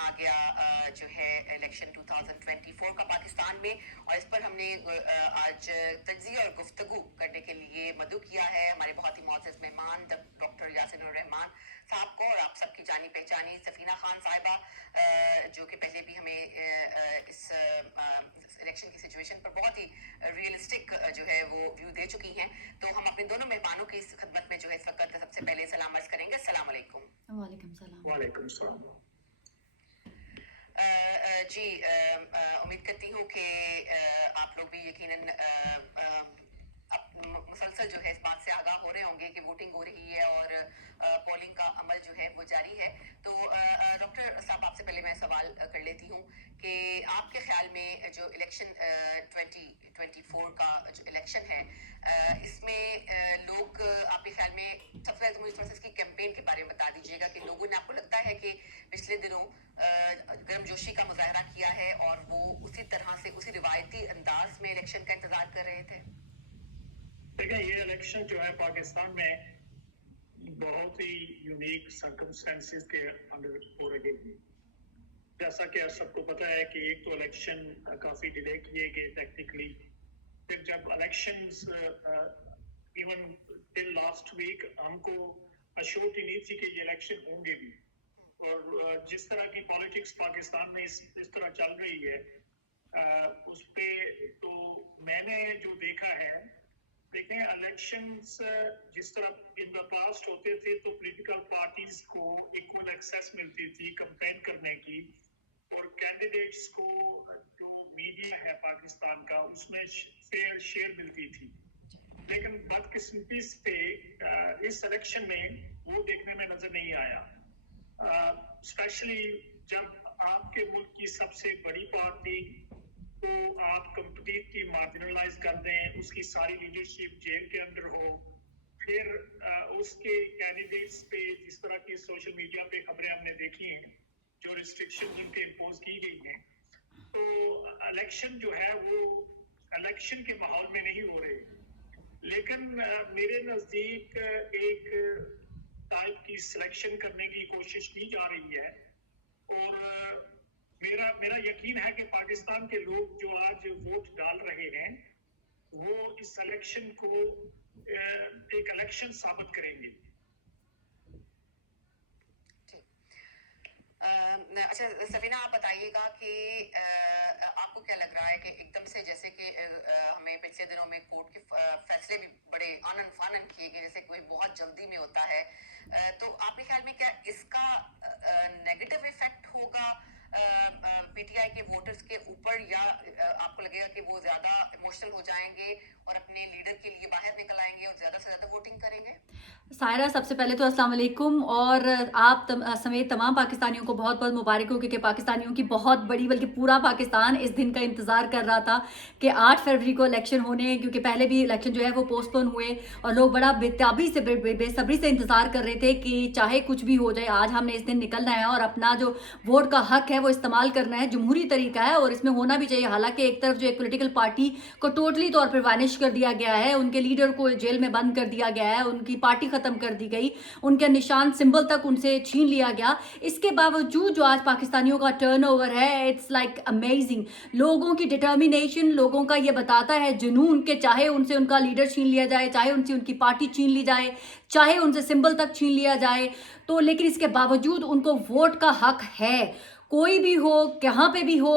آ گیا جو ہے الیکشن 2024 کا پاکستان میں، اور اس پر ہم نے آج تجزیہ اور گفتگو کرنے کے لیے مدعو کیا ہے ہمارے بہت ہی معزز مہمان ڈاکٹر یاسر الرحمان صاحب کو، اور آپ سب کی جانی پہچانی سفینہ خان صاحبہ، جو کہ پہلے بھی ہمیں اس الیکشن کی سچویشن پر بہت ہی ریئلسٹک جو ہے وہ ویو دے چکی ہیں. تو ہم اپنے دونوں مہمانوں کی خدمت میں جو ہے اس وقت سب سے پہلے سلام عرض کریں گے. السلام علیکم. وعلیکم السلام. وعلیکم السلام. جی امید کرتی ہوں کہ آپ لوگ بھی یقیناً مسلسل جو ہے اس بات سے آگاہ ہو رہے ہوں گے کہ ووٹنگ ہو رہی ہے اور پولنگ کا عمل جو ہے وہ جاری ہے. تو ڈاکٹر صاحب آپ سے پہلے میں سوال کر لیتی ہوں کہ آپ کے خیال میں جو الیکشن 2024 کا جو الیکشن ہے اس میں لوگ آپ کے خیال میں سب سے پہلے تو مجھے تھوڑا سا اس کی کیمپین کے بارے میں بتا دیجیے گا کہ لوگوں نے آپ کو لگتا ہے کہ پچھلے دنوں گرم جوشی کا مظاہرہ کیا ہے اور وہ اسی طرح سے اسی روایتی انداز میں الیکشن کا انتظار کر رہے تھے؟ دیکھیں یہ الیکشن جو ہے پاکستان میں بہت ہی یونیک سرکمسٹانسز کے اندر ہو رہی ہے. جیسا کہ آپ سب کو پتہ ہے کہ ایک تو الیکشن کافی ڈیلے کیے گئے ٹیکنیکلی، پھر جب الیکشنز ایون ٹل لاسٹ ویک ہم کو اشورٹی نہیں تھی کہ یہ الیکشن ہوں گے بھی، اور جس طرح کی پالیٹکس پاکستان میں اس طرح چل رہی ہے اس پہ تو میں نے جو دیکھا ہے، دیکھیں الیکشنز جس طرح ان دا پاسٹ ہوتے تھے تو پولیٹیکل پارٹیز کو ایکول ایکسیس ملتی تھی کمپین کرنے کی، اور کینڈیڈیٹس کو جو میڈیا ہے پاکستان کا اس میں فیئر شیئر ملتی تھی. لیکن بدقسمتی سے اس الیکشن میں وہ دیکھنے میں نظر نہیں آیا، اسپیشلی جب آپ کے ملک کی سب سے بڑی پارٹی کو آپ کمپلیٹلی مارجنلائز کر دیں، اس کی ساری لیڈرشپ جیل کے اندر ہو، پھر اس کے کینڈیڈیٹس پہ جس طرح کی سوشل میڈیا پہ خبریں ہم نے دیکھی ہیں، جو ریسٹرکشن جن کے امپوز کی گئی ہیں، تو الیکشن جو ہے وہ الیکشن کے ماحول میں نہیں ہو رہے. لیکن میرے نزدیک ایک ٹائپ کی سلیکشن کرنے کی کوشش کی جا رہی ہے، اور میرا یقین ہے کہ پاکستان کے لوگ جو آج ووٹ ڈال رہے ہیں وہ اس الیکشن کو ایک الیکشن ثابت کریں گے. اچھا سفینہ آپ بتائیے گا کہ آپ کو کیا لگ رہا ہے کہ ایک دم سے جیسے کہ ہمیں پچھلے دنوں میں کورٹ کے فیصلے بھی بڑے آنن فانن کیے گئے جیسے کوئی بہت جلدی میں ہوتا ہے، تو آپ کے خیال میں کیا اس کا نیگیٹو ایفیکٹ ہوگا پی ٹی آئی کے ووٹرز کے اوپر، یا آپ کو لگے گا کہ وہ زیادہ ایموشنل ہو جائیں گے اور اپنے لیڈر کے لیے باہر نکل آئیں گے اور زیادہ سے زیادہ ووٹنگ کریں گے؟ سائرہ سب سے پہلے تو السلام علیکم، اور آپ سمیت تمام پاکستانیوں کو بہت بہت مبارک ہو، کیونکہ پاکستانیوں کی بہت بڑی بلکہ پورا پاکستان اس دن کا انتظار کر رہا تھا کہ 8 فروری کو الیکشن ہونے ہیں، کیونکہ پہلے بھی الیکشن جو ہے وہ پوسٹ پون ہوئے اور لوگ بڑا بے صبری سے انتظار کر رہے تھے کہ چاہے کچھ بھی ہو جائے آج ہم نے اس دن نکلنا ہے اور اپنا جو ووٹ کا حق ہے وہ استعمال کرنا ہے. جمہوری طریقہ ہے اور اس میں ہونا بھی چاہیے. حالانکہ ایک طرف جو ایک پولیٹیکل پارٹی کو ٹوٹلی طور پر وینش کر دیا گیا ہے، ان کے لیڈر کو جیل میں بند کر دیا گیا ہے، ان کی پارٹی ختم کر دی گئی، ان کے نشان سمبل تک ان سے چھین لیا گیا، اس کے باوجود جو آج پاکستانیوں کا ٹرن اوور ہے اٹس لائک امیزنگ. لوگوں کی ڈٹرمینیشن، لوگوں کا یہ بتاتا ہے جنون کہ چاہے ان سے ان کا لیڈر چھین لیا جائے، چاہے ان سے ان کی پارٹی چھین لی جائے، چاہے ان سے سمبل تک چھین لیا جائے، تو لیکن اس کے باوجود ان کو ووٹ کا حق ہے. کوئی بھی ہو، کہاں پہ بھی ہو،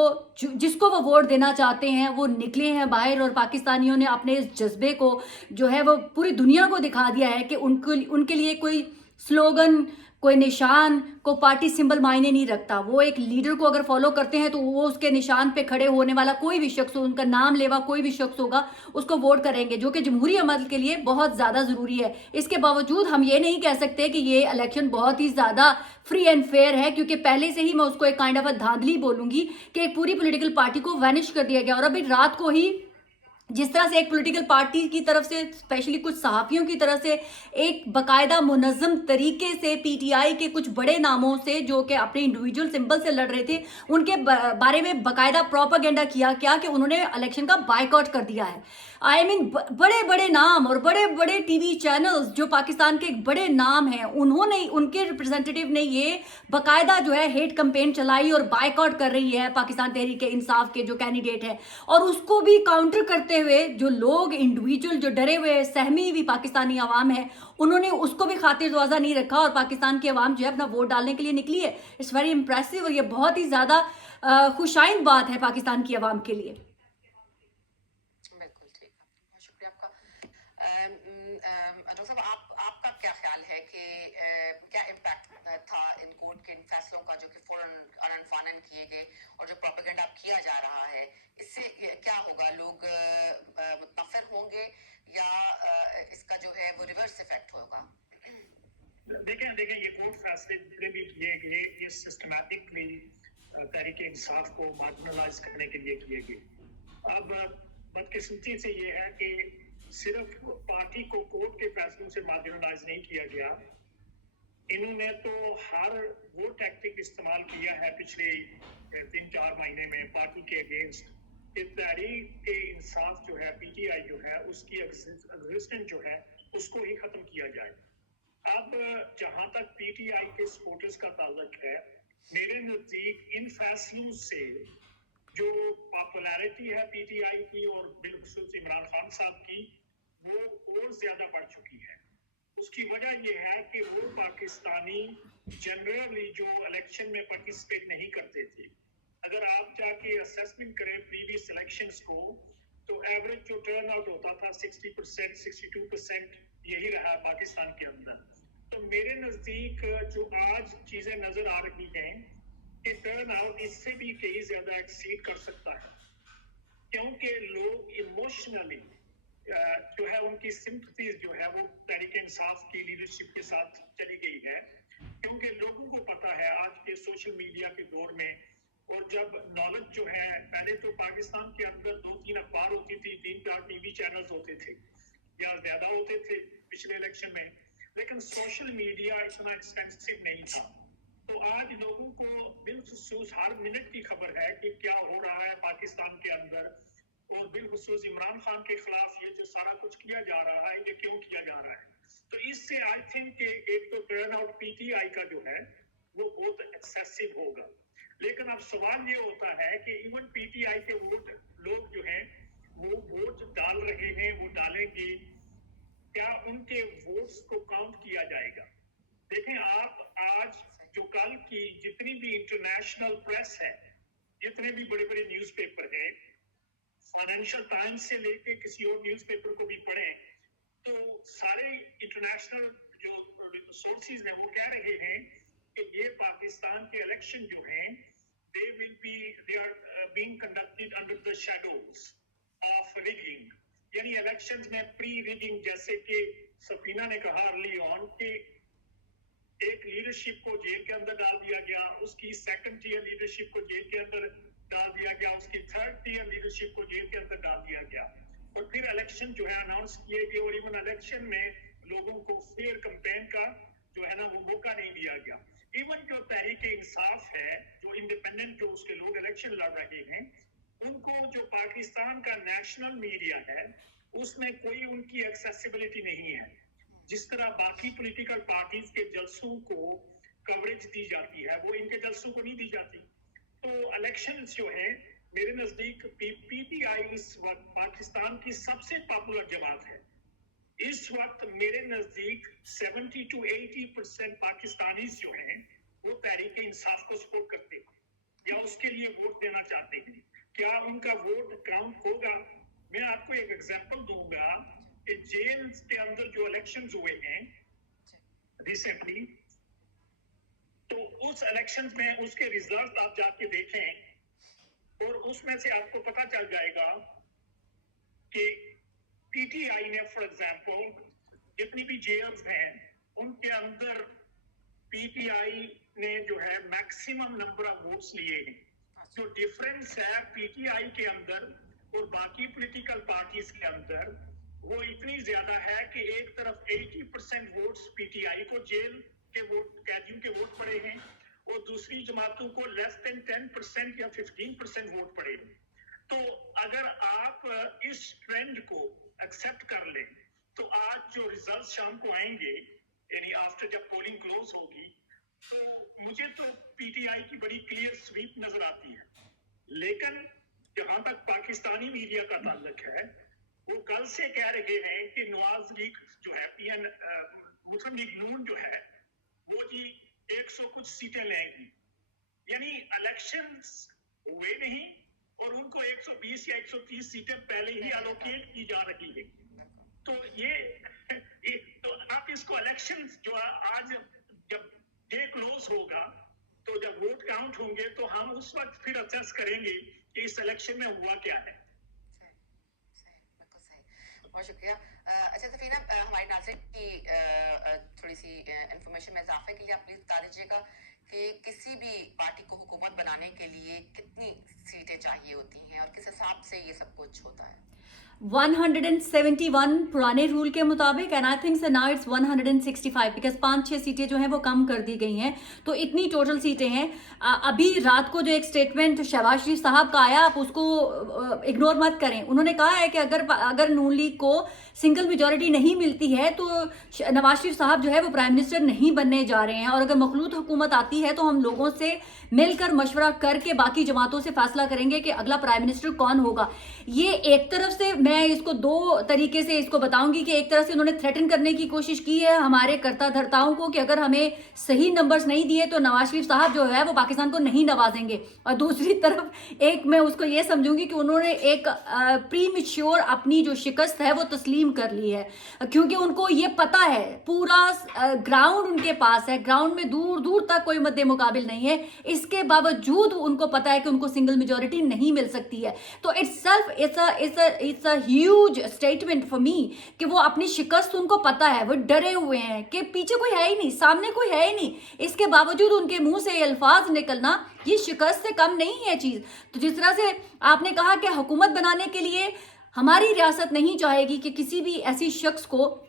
جس کو وہ ووٹ دینا چاہتے ہیں وہ نکلے ہیں باہر، اور پاکستانیوں نے اپنے اس جذبے کو جو ہے وہ پوری دنیا کو دکھا دیا ہے کہ ان کے لیے کوئی سلوگن، کوئی نشان، کوئی پارٹی سمبل معنی نہیں رکھتا. وہ ایک لیڈر کو اگر فالو کرتے ہیں تو وہ اس کے نشان پہ کھڑے ہونے والا کوئی بھی شخص ہو، ان کا نام لیوا کوئی بھی شخص ہوگا اس کو ووٹ کریں گے، جو کہ جمہوری عمل کے لیے بہت زیادہ ضروری ہے. اس کے باوجود ہم یہ نہیں کہہ سکتے کہ یہ الیکشن بہت ہی زیادہ فری اینڈ فیئر ہے، کیونکہ پہلے سے ہی میں اس کو ایک کائنڈ آف دھاندلی بولوں گی کہ ایک پوری پولیٹیکل پارٹی کو وینش کر دیا گیا. اور ابھی رات کو ہی جس طرح سے ایک پولیٹیکل پارٹی کی طرف سے، اسپیشلی کچھ صحافیوں کی طرف سے ایک باقاعدہ منظم طریقے سے پی ٹی آئی کے کچھ بڑے ناموں سے جو کہ اپنے انڈیویجول سمبل سے لڑ رہے تھے ان کے بارے میں باقاعدہ پروپیگنڈا کیا کہ انہوں نے الیکشن کا بائیکاٹ کر دیا ہے. आई मीन बड़े बड़े नाम और बड़े बड़े टीवी चैनल्स जो पाकिस्तान के एक बड़े नाम हैं, उन्होंने, उनके रिप्रेजेंटेटिव ने ये बकायदा जो है हेट कैंपेन चलाई और बायकॉट कर रही है पाकिस्तान तहरीक इंसाफ के जो कैंडिडेट है, और उसको भी काउंटर करते हुए जो लोग इंडिविजुअल जो डरे हुए सहमी हुई पाकिस्तानी आवाम है, उन्होंने उसको भी खातिर दरवाजा नहीं रखा और पाकिस्तान की आवाम जो है अपना वोट डालने के लिए निकली है. इट्स वेरी इंप्रेसिव और ये बहुत ही ज्यादा खुशाइंद बात है पाकिस्तान की आवाम के लिए. बिल्कुल ठीक है, बहुत शुक्रिया आपका. डॉक्टर साहब, आपका क्या ख्याल है कि क्या इम्पैक्ट था इन कोर्ट के इन फैसलों का जो कि फौरन अनन फानन किए गए, और जो प्रोपेगेंडा किया जा रहा है, इससे क्या होगा? लोग मुतनफिर होंगे या इसका जो है वो रिवर्स इफेक्ट होगा? देखें ये कोर्ट फैसले जितने भी किए गए, ये सिस्टमैटिकली तहरीक इंसाफ को मार्जिनलाइज करने के लिए किए गए. अब बदकिस्मती से ये है कि सिर्फ पार्टी को कोर्ट के फैसलों से मार्जिनलाइज नहीं किया गया, इन्होंने तो हर वो टैक्टिक इस्तेमाल किया है पिछले 3-4 महीने में पार्टी के अगेंस्ट कि तहरीक के इंसाफ जो है, पीटीआई जो है, उसकी एग्जिस्टेंस जो है उसको ही खत्म किया जाए. अब जहां तक पीटीआई के सपोर्टर्स का ताल्लुक है, मेरे नजदीक इन फैसलों से जो पॉपुलैरिटी है पीटीआई की और बिलखुसूस इमरान खान साहब की, वो और ज्यादा बढ़ चुकी है. उसकी वजह यह है कि वो पाकिस्तानी जनरली जो इलेक्शन में पार्टिसिपेट नहीं करते थे, अगर आप जाके असेसमेंट करें प्रीवियस इलेक्शंस को, तो एवरेज जो टर्न आउट होता था 60%, 62% यही रहा पाकिस्तान के अंदर. तो मेरे नजदीक जो आज चीजें नजर आ रही हैं कि टर्न आउट इससे भी कहीं ज्यादा एक्सीड कर सकता है, क्योंकि लोग इमोशनली जो है उनकी सिंपथीज जो है वो तहरीक इंसाफ की लीडरशिप के साथ चली गई है, क्योंकि लोगों को पता है आज के सोशल मीडिया के दौर में, और जब नॉलेज जो है, पहले तो पाकिस्तान के अंदर 2-3 अखबार होती थी, 3-4 टीवी चैनल्स होते थे या ज्यादा होते थे पिछले इलेक्शन में, लेकिन सोशल मीडिया इतना एक्सटेंसिव नहीं था. तो आज लोगों को बिलखुसूस हर मिनट की खबर है कि क्या हो रहा है पाकिस्तान के अंदर, और बिलखुसूस इमरान खान के खिलाफ ये जो सारा कुछ किया जा रहा है, ये क्यों किया जा रहा है. तो इससे आई थिंक कि एक तो टर्न आउट पीटीआई का जो है वो बहुत एक्सेसिव होगा. लेकिन अब सवाल ये होता है कि इवन पीटीआई के वोट लोग जो हैं वो वोट डाल रहे हैं, वो डालेंगे, क्या उनके वोट्स को काउंट किया जाएगा? देखें आप, आज जो कल की जितनी भी इंटरनेशनल प्रेस है, जितने भी बड़े बड़े न्यूज़पेपर हैं, फाइनेंशियल टाइम्स से लेके किसी और न्यूज़पेपर को भी पढ़ें, तो सारे इंटरनेशनल जो सोर्सेज हैं वो कह रहे हैं कि ये पाकिस्तान के इलेक्शन जो हैं they are being conducted under the shadows of rigging. यानी इलेक्शंस में प्री रिगिंग, जैसे कि सफीना ने कहा अर्ली ऑन कि एक लीडरशिप को जेल के अंदर डाल दिया गया, उसकी सेकंड टियर लीडरशिप को जेल के अंदर डाल दिया गया, उसकी थर्ड टियर लीडरशिप को जेल के अंदर डाल दिया गया, और फिर इलेक्शन जो है अनाउंस किए गए, और इवन इलेक्शन में लोगों को फेयर कैंपेन का जो है ना वो मौका नहीं दिया गया. इवन जो तहरीक इंसाफ है, जो इंडिपेंडेंट जो उसके लोग इलेक्शन लड़ रहे हैं, उनको जो पाकिस्तान का नेशनल मीडिया है उसमें कोई उनकी एक्सेसिबिलिटी नहीं है. जिस तरह बाकी पॉलिटिकल पार्टीज के जलसों को कवरेज दी जाती है, वो इनके जलसों को नहीं दी जाती. तो इलेक्शन जो है मेरे नजदीक पीटीआई इस वक्त पाकिस्तान की सबसे पॉपुलर जमात है. इस वक्त मेरे नजदीक 70-80% पाकिस्तानी जो हैं वो तहरीक इंसाफ को सपोर्ट करते हैं या उसके लिए वोट देना चाहते हैं. क्या उनका वोट काउंट होगा? मैं आपको एक एग्जांपल दूंगा कि जेल के अंदर जो इलेक्शंस हुए हैं रिसेंटली, तो उस इलेक्शंस में उसके रिजल्ट आप जाके देखें और उसमें से आपको पता चल जाएगा कि पीटीआई ने फॉर एग्जांपल जितनी भी जेल्स हैं उनके अंदर पीटीआई ने जो है मैक्सिमम नंबर ऑफ वोट्स लिए हैं. जो डिफरेंस है पीटीआई के अंदर और बाकी पॉलिटिकल पार्टीज के अंदर, वो इतनी ज्यादा है कि एक तरफ 80% वोट्स पीटीआई को जेल के वोट, कैदियों के वोट पड़े हैं, और दूसरी जमातों को लेस देन 10% या 15% वोट पड़े हैं. तो अगर आप इस ट्रेंड को एक्सेप्ट कर लें तो आज जो रिजल्ट शाम को आएंगे, यानी आफ्टर जब पोलिंग क्लोज होगी, तो मुझे तो पीटीआई की बड़ी क्लियर स्वीप नजर आती है। लेकिन जहां तक पाकिस्तानी मीडिया का ताल्लुक है, वो कल से कह रहे हैं कि नवाज लीग जो है पीएन मुस्लिम लीग नून जो है वो जी 100 कुछ सीटें लेंगी, यानी इलेक्शंस हुए नहीं और उनको 120 या 130 सीटें पहले ही अलोकेट की जा रही है। तो ये तो आप इसको इलेक्शन जो आज जब डे क्लोज होगा, तो जब वोट काउंट होंगे तो हम उस वक्त फिर असेस करेंगे कि इस इलेक्शन में हुआ क्या है। बहुत शुक्रिया। अच्छा सफीना, हमारे नाज़रीन की थोड़ी सी इंफॉर्मेशन में इजाफे के लिए आप प्लीज बता दीजिएगा कि किसी भी पार्टी को हुकूमत बनाने के लिए कितनी सीटें चाहिए होती हैं और किस हिसाब से ये सब कुछ होता है? 171 पुराने रूल के मुताबिक, एंड आई थिंक से नाउ इट्स 165 बिकॉज 5-6 सीटें जो हैं वो कम कर दी गई हैं, तो इतनी टोटल सीटें हैं। अभी रात को जो एक स्टेटमेंट शहबाज शरीफ साहब का आया, आप उसको इग्नोर मत करें। उन्होंने कहा है कि अगर नून लीग को सिंगल मेजॉरिटी नहीं मिलती है तो नवाज शरीफ साहब जो है वो प्राइम मिनिस्टर नहीं बनने जा रहे हैं, और अगर मखलूत हुकूमत आती है तो हम लोगों से मिलकर मशवरा करके बाकी जमातों से फैसला करेंगे कि अगला प्राइम मिनिस्टर कौन होगा। ये एक तरफ से मैं इसको दो तरीके से इसको बताऊंगी कि एक तरफ से उन्होंने थ्रेटन करने की कोशिश की है हमारे कर्ता धर्ताओं को कि अगर हमें सही नंबर्स नहीं दिए तो नवाज शरीफ साहब जो है वो पाकिस्तान को नहीं नवाजेंगे, और दूसरी तरफ एक मैं उसको ये समझूंगी कि उन्होंने एक प्रीमेच्योर अपनी जो शिकस्त है वो तस्लीम कर ली है, क्योंकि उनको ये पता है पूरा ग्राउंड उनके पास है, ग्राउंड में दूर दूर तक कोई मद्दे मुकाबिल नहीं है, इसके बावजूद उनको पता है कि उनको सिंगल मेजॉरिटी नहीं मिल सकती है। तो it's a huge statement for me कि वो अपनी शिकस्त उनको पता है, वो डरे हुए हैं कि पीछे कोई है ही नहीं, सामने कोई है ही नहीं, इसके बावजूद उनके मुंह से ये अल्फाज निकलना ये शिकस्त से कम नहीं है चीज। तो जिस तरह से आपने कहा कि हुकूमत बनाने के लिए हमारी रियासत नहीं चाहेगी कि किसी भी ऐसी शख्स को,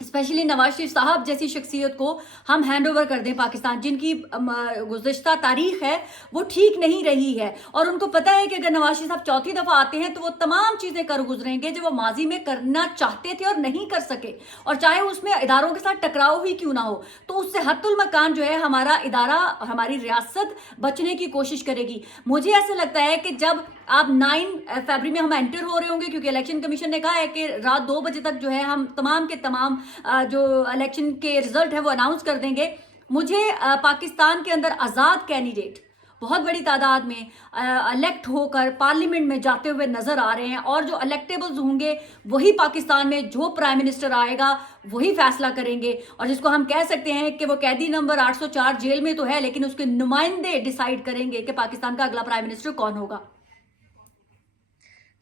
स्पेशली नवाज शरीफ साहब जैसी शख्सियत को हम हैंड ओवर कर दें पाकिस्तान, जिनकी गुज़श्ता तारीख है वो ठीक नहीं रही है, और उनको पता है कि अगर नवाज शरीफ साहब चौथी दफ़ा आते हैं तो वो तमाम चीज़ें कर गुजरेंगे जो वो माजी में करना चाहते थे और नहीं कर सके, और चाहे उसमें इदारों के साथ टकराव ही क्यों ना हो, तो उससे हत्तुल मकान जो है हमारा इदारा और हमारी रियासत बचने की कोशिश करेगी। मुझे ऐसा लगता है कि जब आप 9 फरवरी में हम एंटर हो रहे होंगे, क्योंकि इलेक्शन कमीशन ने कहा है कि रात 2 बजे तक जो है हम तमाम के तमाम जो इलेक्शन के रिजल्ट है वो अनाउंस कर देंगे। मुझे पाकिस्तान के अंदर आज़ाद कैंडिडेट बहुत बड़ी तादाद में इलेक्ट होकर पार्लियामेंट में जाते हुए नजर आ रहे हैं, और जो इलेक्टेबल्स होंगे वही पाकिस्तान में जो प्राइम मिनिस्टर आएगा वही फैसला करेंगे, और जिसको हम कह सकते हैं कि वो कैदी नंबर 804 जेल में तो है, लेकिन उसके नुमाइंदे डिसाइड करेंगे कि पाकिस्तान का अगला प्राइम मिनिस्टर कौन होगा।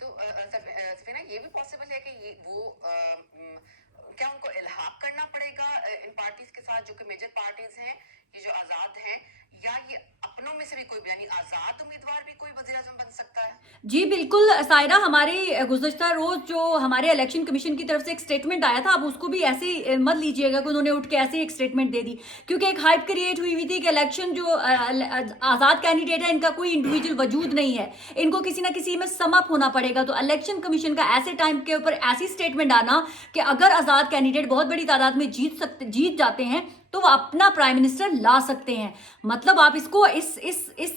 तो सफीना, ये भी पॉसिबल है कि ये वो क्या उनको इल्हाक करना पड़ेगा इन पार्टीज के साथ जो कि मेजर पार्टीज हैं, ये जो आजाद हैं, या ये अपनों में से भी कोई, यानी आजाद उम्मीदवार भी कोई वज़ीर आज़म बन सकता है? जी बिल्कुल सायरा, हमारे गुज़श्ता रोज जो हमारे इलेक्शन कमीशन की तरफ से एक स्टेटमेंट आया था, अब उसको भी ऐसे मत लीजिएगा कि उन्होंने उठ के ऐसे एक स्टेटमेंट दे दी, क्योंकि एक हाइप क्रिएट हुई थी कि इलेक्शन जो आज़ाद कैंडिडेट है इनका कोई इंडिविजुअल वजूद नहीं है, इनको किसी ना किसी में समअप होना पड़ेगा। तो इलेक्शन कमीशन का ऐसे टाइम के ऊपर ऐसी स्टेटमेंट आना कि अगर आज़ाद कैंडिडेट बहुत बड़ी तादाद में जीत जाते हैं तो वो अपना प्राइम मिनिस्टर ला सकते हैं। मतलब आप इसको इस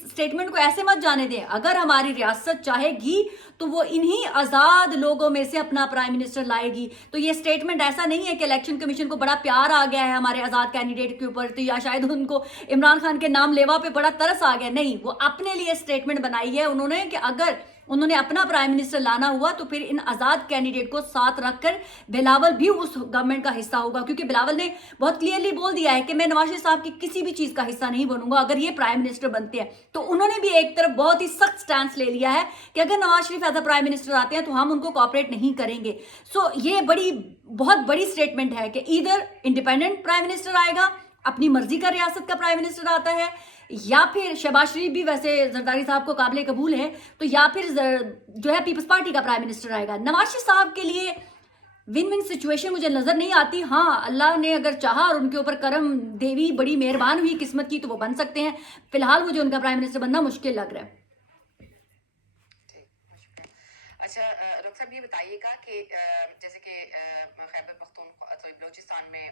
स्टेटमेंट को ऐसे मत जाने दें, अगर हमारी रियासत चाहेगी तो वो इन्हीं आज़ाद लोगों में से अपना प्राइम मिनिस्टर लाएगी। तो ये स्टेटमेंट ऐसा नहीं है कि इलेक्शन कमीशन को बड़ा प्यार आ गया है हमारे आज़ाद कैंडिडेट के ऊपर, तो या शायद उनको इमरान खान के नाम लेवा पे बड़ा तरस आ गया, नहीं, वो अपने लिए स्टेटमेंट बनाई है उन्होंने कि अगर उन्होंने अपना प्राइम मिनिस्टर लाना हुआ तो फिर इन आज़ाद कैंडिडेट को साथ रखकर बिलावल भी उस गवर्नमेंट का हिस्सा होगा, क्योंकि बिलावल ने बहुत क्लियरली बोल दिया है कि मैं नवाज शरीफ साहब की किसी भी चीज़ का हिस्सा नहीं बनूंगा अगर ये प्राइम मिनिस्टर बनते हैं। तो उन्होंने भी एक तरफ बहुत ही सख्त स्टैंड ले लिया है कि अगर Nawaz Sharif as a prime minister आते हैं तो हम उनको कोऑपरेट नहीं करेंगे। सो ये बहुत बड़ी स्टेटमेंट है कि इधर इंडिपेंडेंट प्राइम मिनिस्टर आएगा, अपनी मर्जी का रियासत का प्राइम मिनिस्टर आता है, या फिर शहबाज शरीफ भी वैसे जरदारी साहब को काबिल कबूल है, तो या फिर जो है पीपल्स पार्टी का प्राइम मिनिस्टर आएगा। नवाज शरीफ साहब के लिए विन विन सिचुएशन मुझे नजर नहीं आती। हाँ, अल्लाह ने अगर चाहा और उनके ऊपर करम देवी बड़ी मेहरबान हुई किस्मत की तो वो बन सकते हैं। फिलहाल मुझे उनका प्राइम मिनिस्टर बनना मुश्किल लग रहा है। अच्छा डॉक्टर साहब ये बताइएगा कि जैसे कि खैबर पख्तूनख्वा सॉरी बलूचिस्तान में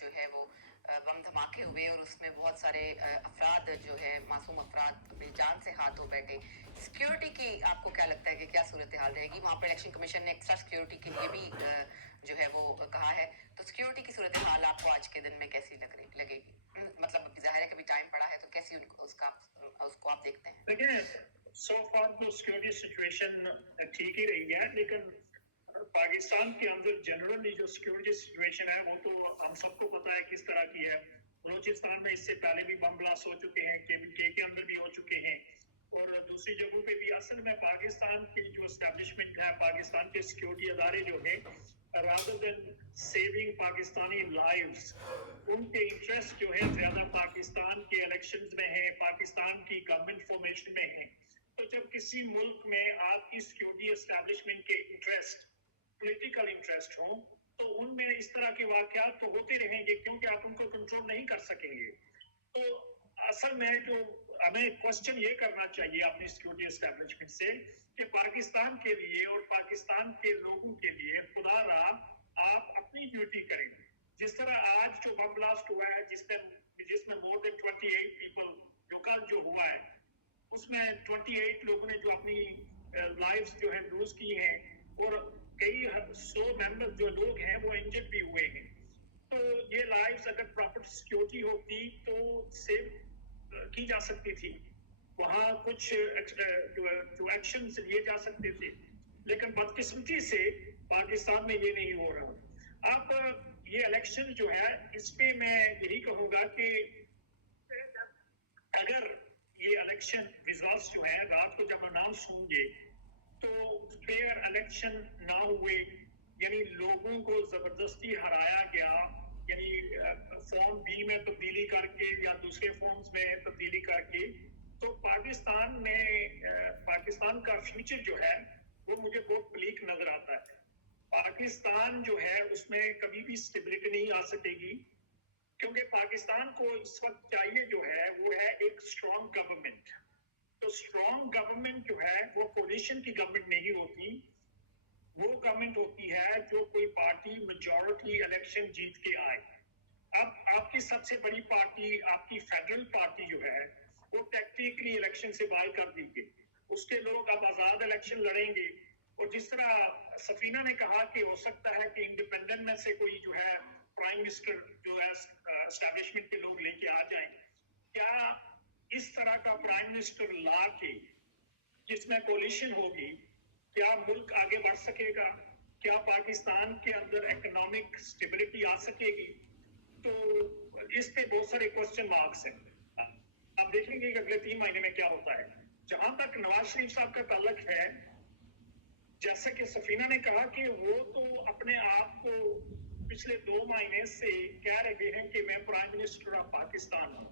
जो है वो बम धमाके हुए और उसमें बहुत सारे अफराद जो है मासूम अफराद अपनी जान से हाथ धो बैठे. सिक्योरिटी की आपको क्या लगता है कि क्या सूरत हाल रहेगी? वहाँ पर इलेक्शन कमीशन ने एक्स्ट्रा सिक्योरिटी के लिए भी जो है वो कहा है, तो सिक्योरिटी की सूरत हाल आपको आज के दिन में कैसी लगेगी? मतलब जाहिर है कि अभी टाइम पड़ा है, तो कैसी उसको आप देखते हैं? देखिए, सो फार तो सिक्योरिटी सिचुएशन ठीक ही रही है, लेकिन पाकिस्तान के अंदर जनरली जो सिक्योरिटी सिचुएशन है वो तो हम सबको पता है किस तरह की है. बलूचिस्तान में इससे पहले भी बम ब्लास्ट हो चुके हैं, के अंदर भी हो चुके हैं, और दूसरी जगहों पे भी. असल में पाकिस्तान की जो एस्टेब्लिशमेंट है, पाकिस्तान के सिक्योरिटी अदारे जो है, rather than saving Pakistani lives, उनके इंटरेस्ट जो है ज्यादा पाकिस्तान के इलेक्शंस में है, पाकिस्तान की गवर्नमेंट फॉर्मेशन में है. तो जब किसी मुल्क में आपकी सिक्योरिटी एस्टेब्लिशमेंट के इंटरेस्ट पॉलिटिकल इंटरेस्ट हो, तो उनमें इस तरह के वाकयात तो होते रहेंगे, क्योंकि आप उनको कंट्रोल नहीं कर सकेंगे. तो असल में जो हमें क्वेश्चन ये करना चाहिए अपनी सिक्योरिटी एस्टेब्लिशमेंट से कि पाकिस्तान के लिए और पाकिस्तान के लोगों के लिए खुदा रहा आप अपनी ड्यूटी करें. जिस तरह आज जो बम ब्लास्ट हुआ है, जिसमें मोर देन 28 पीपल जो कल जो हुआ है, उसमें 28 लोगों ने जो अपनी लाइव्स जो है लूज की हैं, और कई 100 मेंबर जो लोग हैं वो इंजर्ड भी हुए हैं. तो ये लाइव्स अगर प्रॉपर सिक्योरिटी होती तो सेव की जा सकती थी, वहाँ कुछ जो एक्शंस लिए जा सकते थे, लेकिन बदकिस्मती से पाकिस्तान में ये नहीं हो रहा. अब ये इलेक्शन जो है, इस पे मैं यही कहूँगा कि अगर ये इलेक्शन रिजल्ट्स जो है रात को जब अनाउंस होंगे तो फेयर इलेक्शन ना हुए, यानी लोगों को जबरदस्ती हराया गया, यानी फॉर्म बी में तब्दीली करके या दूसरे फॉर्म्स में तब्दीली करके, तो पाकिस्तान का फ्यूचर जो है वो मुझे बहुत ब्लीक नजर आता है. पाकिस्तान जो है उसमें कभी भी स्टेबिलिटी नहीं आ सकेगी, क्योंकि पाकिस्तान को इस वक्त चाहिए जो है वो है एक स्ट्रॉन्ग गवर्नमेंट. तो स्ट्रॉन्ग गवर्नमेंट जो है वो कोलिशन की गवर्नमेंट नहीं होती, वो गवर्नमेंट होती है जो कोई पार्टी मेजॉरिटी इलेक्शन जीत के आए. अब आपकी सबसे बड़ी पार्टी, आपकी फेडरल पार्टी जो है वो टेक्निकली इलेक्शन से बाहर कर दी गई, उसके लोग अब आजाद इलेक्शन लड़ेंगे. और जिस तरह सफीना ने कहा कि हो सकता है कि इंडिपेंडेंट में से कोई जो है प्राइम मिनिस्टर जो है एस्टैब्लिशमेंट के लोग लेके आ जाएं, क्या इस तरह का प्राइम मिनिस्टर ला के जिसमें कोलिशन होगी, क्या मुल्क आगे बढ़ सकेगा? क्या पाकिस्तान के अंदर इकोनॉमिक स्टेबिलिटी आ सकेगी? तो इस पे बहुत सारे क्वेश्चन मार्क्स हैं. आप देखेंगे कि अगले 3 महीने में क्या होता है. जहां तक नवाज शरीफ साहब का ताल्लुक है, जैसे कि सफीना ने कहा कि वो तो अपने आप को पिछले 2 महीने से कह रहे हैं कि मैं प्राइम मिनिस्टर ऑफ पाकिस्तान हूँ.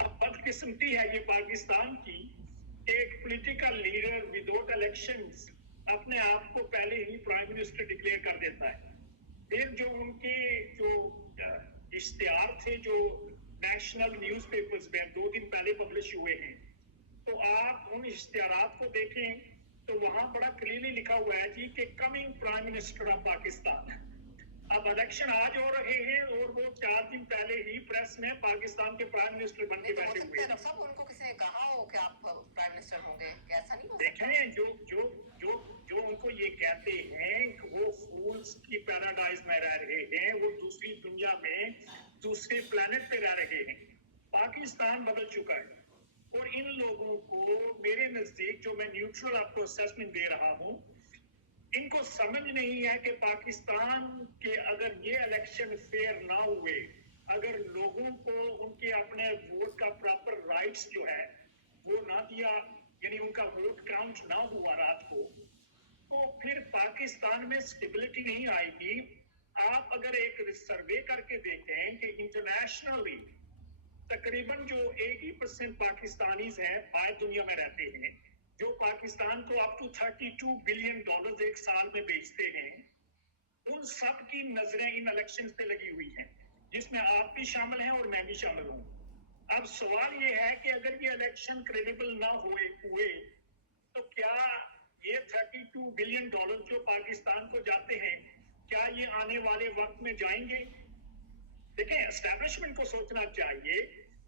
अब बदकिस्मती है ये पाकिस्तान की, एक पॉलिटिकल लीडर विदाउट इलेक्शंस अपने आप को पहले ही प्राइम मिनिस्टर डिक्लेयर कर देता है. फिर जो उनके जो इश्तिहार थे जो नेशनल न्यूज़पेपर्स में 2 दिन पहले पब्लिश हुए हैं, तो आप उन इश्तिहारात को देखें तो वहां बड़ा क्लियरली लिखा हुआ है जी कि coming prime minister of Pakistan. अब इलेक्शन आज हो रहे हैं और वो 4 दिन पहले ही प्रेस में पाकिस्तान के प्राइम मिनिस्टर बन के बैठे हुए हैं. सब उनको किसी ने कहा हो कि आप प्राइम मिनिस्टर होंगे, ऐसा नहीं हो सकता. देखें, जो उनको ये कहते हैं कि वो फूल्स की पैराडाइज में रह रहे हैं, वो दूसरी दुनिया में दूसरे प्लेनेट पे रह रहे हैं. पाकिस्तान बदल चुका है, और इन लोगों को मेरे नजदीक, जो मैं न्यूट्रल आपको असेसमेंट दे रहा हूँ, इनको समझ नहीं है कि पाकिस्तान के अगर ये इलेक्शन फेयर ना हुए, अगर लोगों को उनके अपने वोट का प्रॉपर राइट्स जो है वो ना दिया, यानी उनका वोट काउंट ना हुआ रात को, तो फिर पाकिस्तान में स्टेबिलिटी नहीं आएगी. आप अगर एक सर्वे करके देखें कि इंटरनेशनली तकरीबन जो 80% पाकिस्तानीज हैं बाहर दुनिया में रहते हैं, जो पाकिस्तान को अप टू $32 बिलियन एक साल में बेचते हैं, उन सब की नजरें इन इलेक्शंस पे लगी हुई हैं, जिसमें आप भी शामिल हैं और मैं भी शामिल हूँ. अब सवाल ये है कि अगर ये इलेक्शन क्रेडिबल ना हुए तो क्या یہ $32 بلین جو پاکستان کو جاتے ہیں کیا یہ آنے والے وقت میں جائیں گے؟ دیکھیں اسٹیبلشمنٹ کو سوچنا چاہیے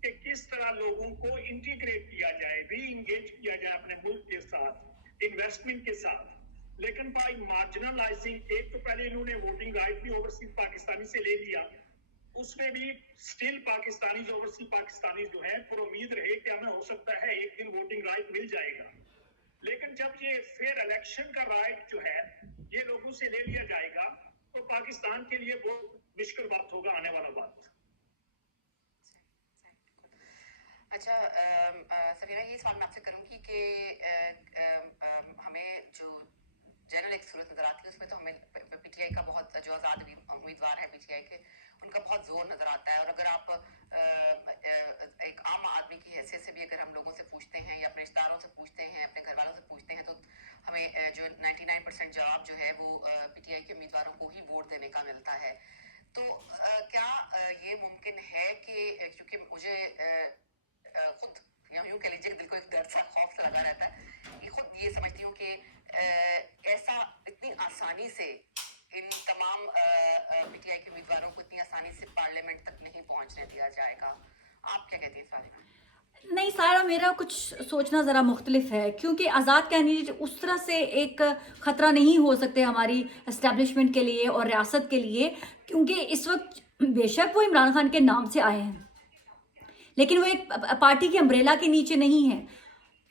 کہ کس طرح لوگوں کو انٹیگریٹ کیا جائے، ری انگیج کیا جائے اپنے ملک کے ساتھ، انویسٹمنٹ کے ساتھ، لیکن بائی مارجنلائزنگ ایک تو پہلے انہوں نے ووٹنگ رائٹ بھی اوورسیز پاکستانی سے لے لیا، اس میں بھی سٹل پاکستانی اوورسیز پاکستانی جو ہیں پر امید رہے کہ ہمیں ہو سکتا ہے ایک دن ووٹنگ رائٹ مل جائے گا، لیکن جب یہ فیئر الیکشن کا رائٹ جو ہے یہ لوگوں سے لے لیا جائے گا تو پاکستان کے لیے بہت مشکل وقت ہوگا آنے والا وقت۔ اچھا سفینہ، یہ سوال میں آپ سے کروں گی کہ ہمیں جو جنرل ایک صورت نظر آتی ہے اس میں تو ہمیں پی ٹی آئی کا بہت جو آزاد امیدوار ہے پی ٹی آئی کے ان کا بہت زور نظر آتا ہے، اور اگر آپ ایک عام آدمی کی حیثیت سے بھی اگر ہم لوگوں سے پوچھتے ہیں یا اپنے رشتہ داروں سے پوچھتے ہیں، اپنے گھر والوں سے پوچھتے ہیں، تو ہمیں جو 99% جواب جو ہے وہ پی ٹی آئی کے امیدواروں کو ہی ووٹ دینے کا ملتا ہے۔ تو کیا یہ ممکن ہے کہ کیونکہ مجھے خود یا یوں کہہ لیجیے دل کو ایک ڈر سا خوف سا لگا رہتا ہے کہ خود یہ سمجھتی ہوں کہ ایسا اتنی آسانی سے ان تمام پی ٹی آئی کے امیدواروں کو اتنی آسانی سے پارلیمنٹ تک نہیں پہنچنے دیا جائے گا؟ آپ کیا کہتی ہیں اس بارے میں؟ نہیں سارا، میرا کچھ سوچنا ذرا مختلف ہے، کیونکہ آزاد کینڈیڈیٹ اس طرح سے ایک خطرہ نہیں ہو سکتے ہماری اسٹیبلشمنٹ کے لیے اور ریاست کے لیے، کیونکہ اس وقت بے شک وہ عمران خان کے نام سے آئے ہیں لیکن وہ ایک پارٹی کے امبریلا کے نیچے نہیں ہے،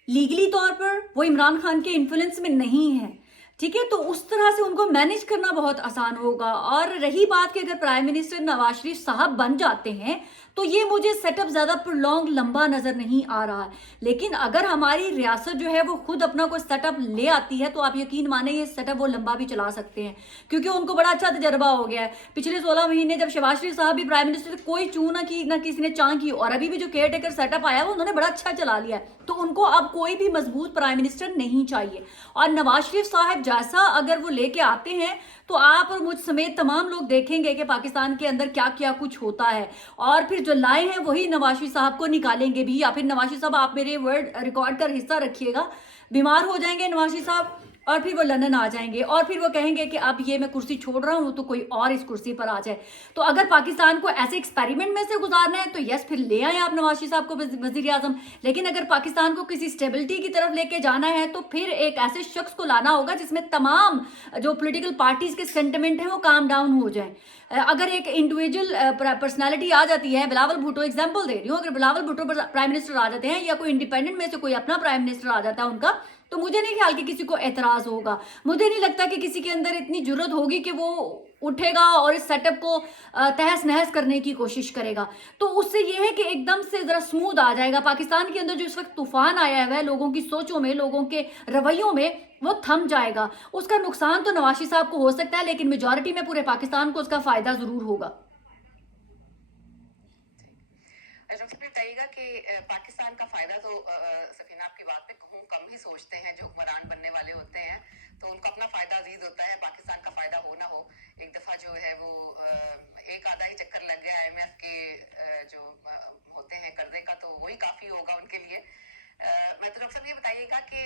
لیگلی طور پر وہ عمران خان کے انفلوئنس میں نہیں ہے، ٹھیک ہے؟ تو اس طرح سے ان کو مینیج کرنا بہت آسان ہوگا۔ اور رہی بات کہ اگر پرائم منسٹر نواز شریف صاحب بن جاتے ہیں تو یہ مجھے سیٹ اپ زیادہ پرلونگ لمبا نظر نہیں آ رہا ہے، لیکن اگر ہماری ریاست جو ہے وہ خود اپنا کوئی سیٹ اپ لے آتی ہے تو آپ یقین مانیں یہ سیٹ اپ وہ لمبا بھی چلا سکتے ہیں، کیونکہ ان کو بڑا اچھا تجربہ ہو گیا ہے۔ پچھلے 16 مہینے جب شہباز شریف صاحب بھی پرائم منسٹر کوئی چوں نہ کی نہ کسی نے چاں کی، اور ابھی بھی جو کیئر ٹیکر سیٹ اپ آیا وہ انہوں نے بڑا اچھا چلا لیا ہے، تو ان کو اب کوئی بھی مضبوط پرائم منسٹر نہیں چاہیے۔ اور نواز شریف صاحب جیسا اگر وہ لے کے آتے ہیں تو آپ اور مجھ سمیت تمام لوگ دیکھیں گے کہ پاکستان کے اندر کیا کیا کچھ ہوتا ہے، اور پھر جو لائے ہیں وہی نواز شریف صاحب کو نکالیں گے بھی، یا پھر نواز شریف صاحب آپ میرے ورڈ ریکارڈ کر حصہ رکھیے گا، بیمار ہو جائیں گے نواز شریف صاحب اور پھر وہ لندن آ جائیں گے، اور پھر وہ کہیں گے کہ اب یہ میں کرسی چھوڑ رہا ہوں تو کوئی اور اس کرسی پر آ جائے۔ تو اگر پاکستان کو ایسے ایکسپیریمنٹ میں سے گزارنا ہے تو یس پھر لے آئیں آپ نواز شریف صاحب کو وزیر اعظم، لیکن اگر پاکستان کو کسی اسٹیبلٹی کی طرف لے کے جانا ہے تو پھر ایک ایسے شخص کو لانا ہوگا جس میں تمام جو پولیٹیکل پارٹیز کے سینٹیمنٹ ہیں وہ کام ڈاؤن ہو جائیں۔ اگر ایک انڈیویجول پرسنالٹی آ جاتی ہے، بلاول بھٹو ایگزامپل دے رہی ہوں، اگر بلاول بھٹو پرائم منسٹر آ جاتے ہیں یا کوئی انڈیپینڈنٹ میں سے کوئی اپنا پرائم منسٹر آ جاتا ہے ان کا، تو مجھے نہیں خیال کہ کسی کو اعتراض ہوگا، مجھے نہیں لگتا کہ کسی کے اندر اتنی جرت ہوگی کہ وہ اٹھے گا اور اس سیٹ اپ کو تہس نہس کرنے کی کوشش کرے گا۔ تو اس سے یہ ہے کہ ایک دم سے ذرا سموتھ آ جائے گا پاکستان کے اندر جو اس وقت طوفان آیا ہوا ہے لوگوں کی سوچوں میں، لوگوں کے رویوں میں، وہ تھم جائے گا۔ اس کا نقصان تو نواز شریف صاحب کو ہو سکتا ہے لیکن میجورٹی میں پورے پاکستان کو اس کا فائدہ ضرور ہوگا۔ ڈاکٹر صاحب بتائیے گا کہ پاکستان کا فائدہ تو سفینہ آپ کی بات میں کہوں کم ہی سوچتے ہیں جو حکمران بننے والے ہوتے ہیں، تو ان کو اپنا فائدہ عزیز ہوتا ہے، پاکستان کا فائدہ ہو نہ ہو۔ ایک دفعہ جو ہے وہ ایک آدھا ہی چکر لگ گیا آئی ایم ایف کے جو ہوتے ہیں قرضے کا، تو وہی کافی ہوگا ان کے لیے۔ میں تو ڈاکٹر صاحب یہ بتائیے گا کہ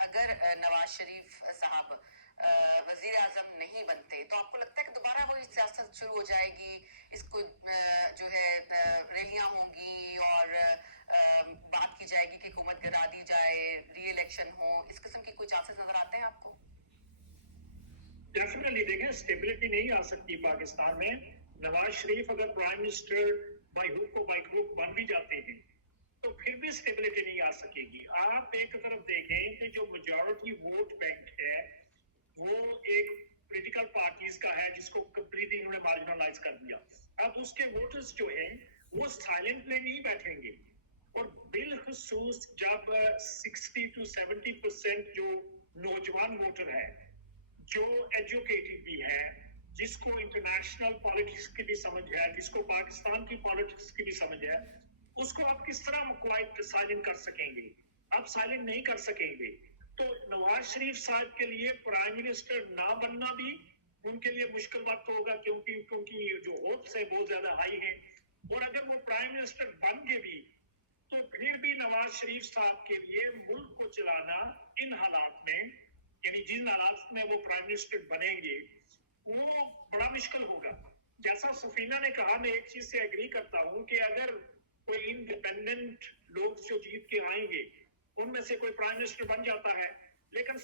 اگر نواز شریف صاحب وزیر اعظم نہیں بنتے تو آپ کو لگتا ہے کہ دوبارہ وہی سیاست شروع ہو جائے گی، اس کو جو ہے ریلیاں ہوں گی اور بات کی جائے گی کہ حکومت گرا دی جائے، ری الیکشن ہو، اس قسم کی کوئی چانسز نظر آتے ہیں آپ کو؟ ڈیفینیٹلی دیکھیں اسٹیبلٹی نہیں آ سکتی پاکستان میں۔ نواز شریف اگر پرائم منسٹر بائی ہوک کو بائی کروک بن بھی جاتے ہیں تو پھر بھی اسٹیبلٹی نہیں آ سکے گی۔ آپ ایک طرف دیکھیں کہ جو میجورٹی ووٹ بینک ہے وہ ایک پولیٹیکل پارٹیز کا ہے جس کو کمپلیٹلی انہوں نے مارجنلائز کر دیا۔ اب اس کے ووٹرز جو ہیں وہ سائلنٹلی نہیں بیٹھیں گے، اور بالخصوص جب 60 to 70% جو نوجوان ووٹر ہے جو ایجوکیٹڈ بھی ہے، جس کو انٹرنیشنل پالیٹکس کی بھی سمجھ ہے، جس کو پاکستان کی پالیٹکس کی بھی سمجھ ہے، اس کو آپ کس طرح کوائٹ سائلنٹ کر سکیں گے؟ آپ سائلنٹ نہیں کر سکیں گے۔ تو نواز شریف صاحب کے لیے پرائم منسٹر نہ بننا بھی ان کے لیے مشکل وقت ہوگا، کیونکہ جو ہوپس ہیں بہت زیادہ ہائی ہیں، اور اگر وہ پرائم منسٹر بن کے بھی तो फिर भी नवाज शरीफ साहब के लिए मुल्क को चलाना इन हालात में, यानी जिन हालात में वो प्राइम मिनिस्टर बनेंगे, वो बड़ा मुश्किल होगा। जैसा सफीना ने कहा, मैं एक चीज से एग्री करता हूँ कि अगर कोई इंडिपेंडेंट लोग जो जीत के आएंगे उनमें से कोई प्राइम मिनिस्टर बन जाता है, लेकिन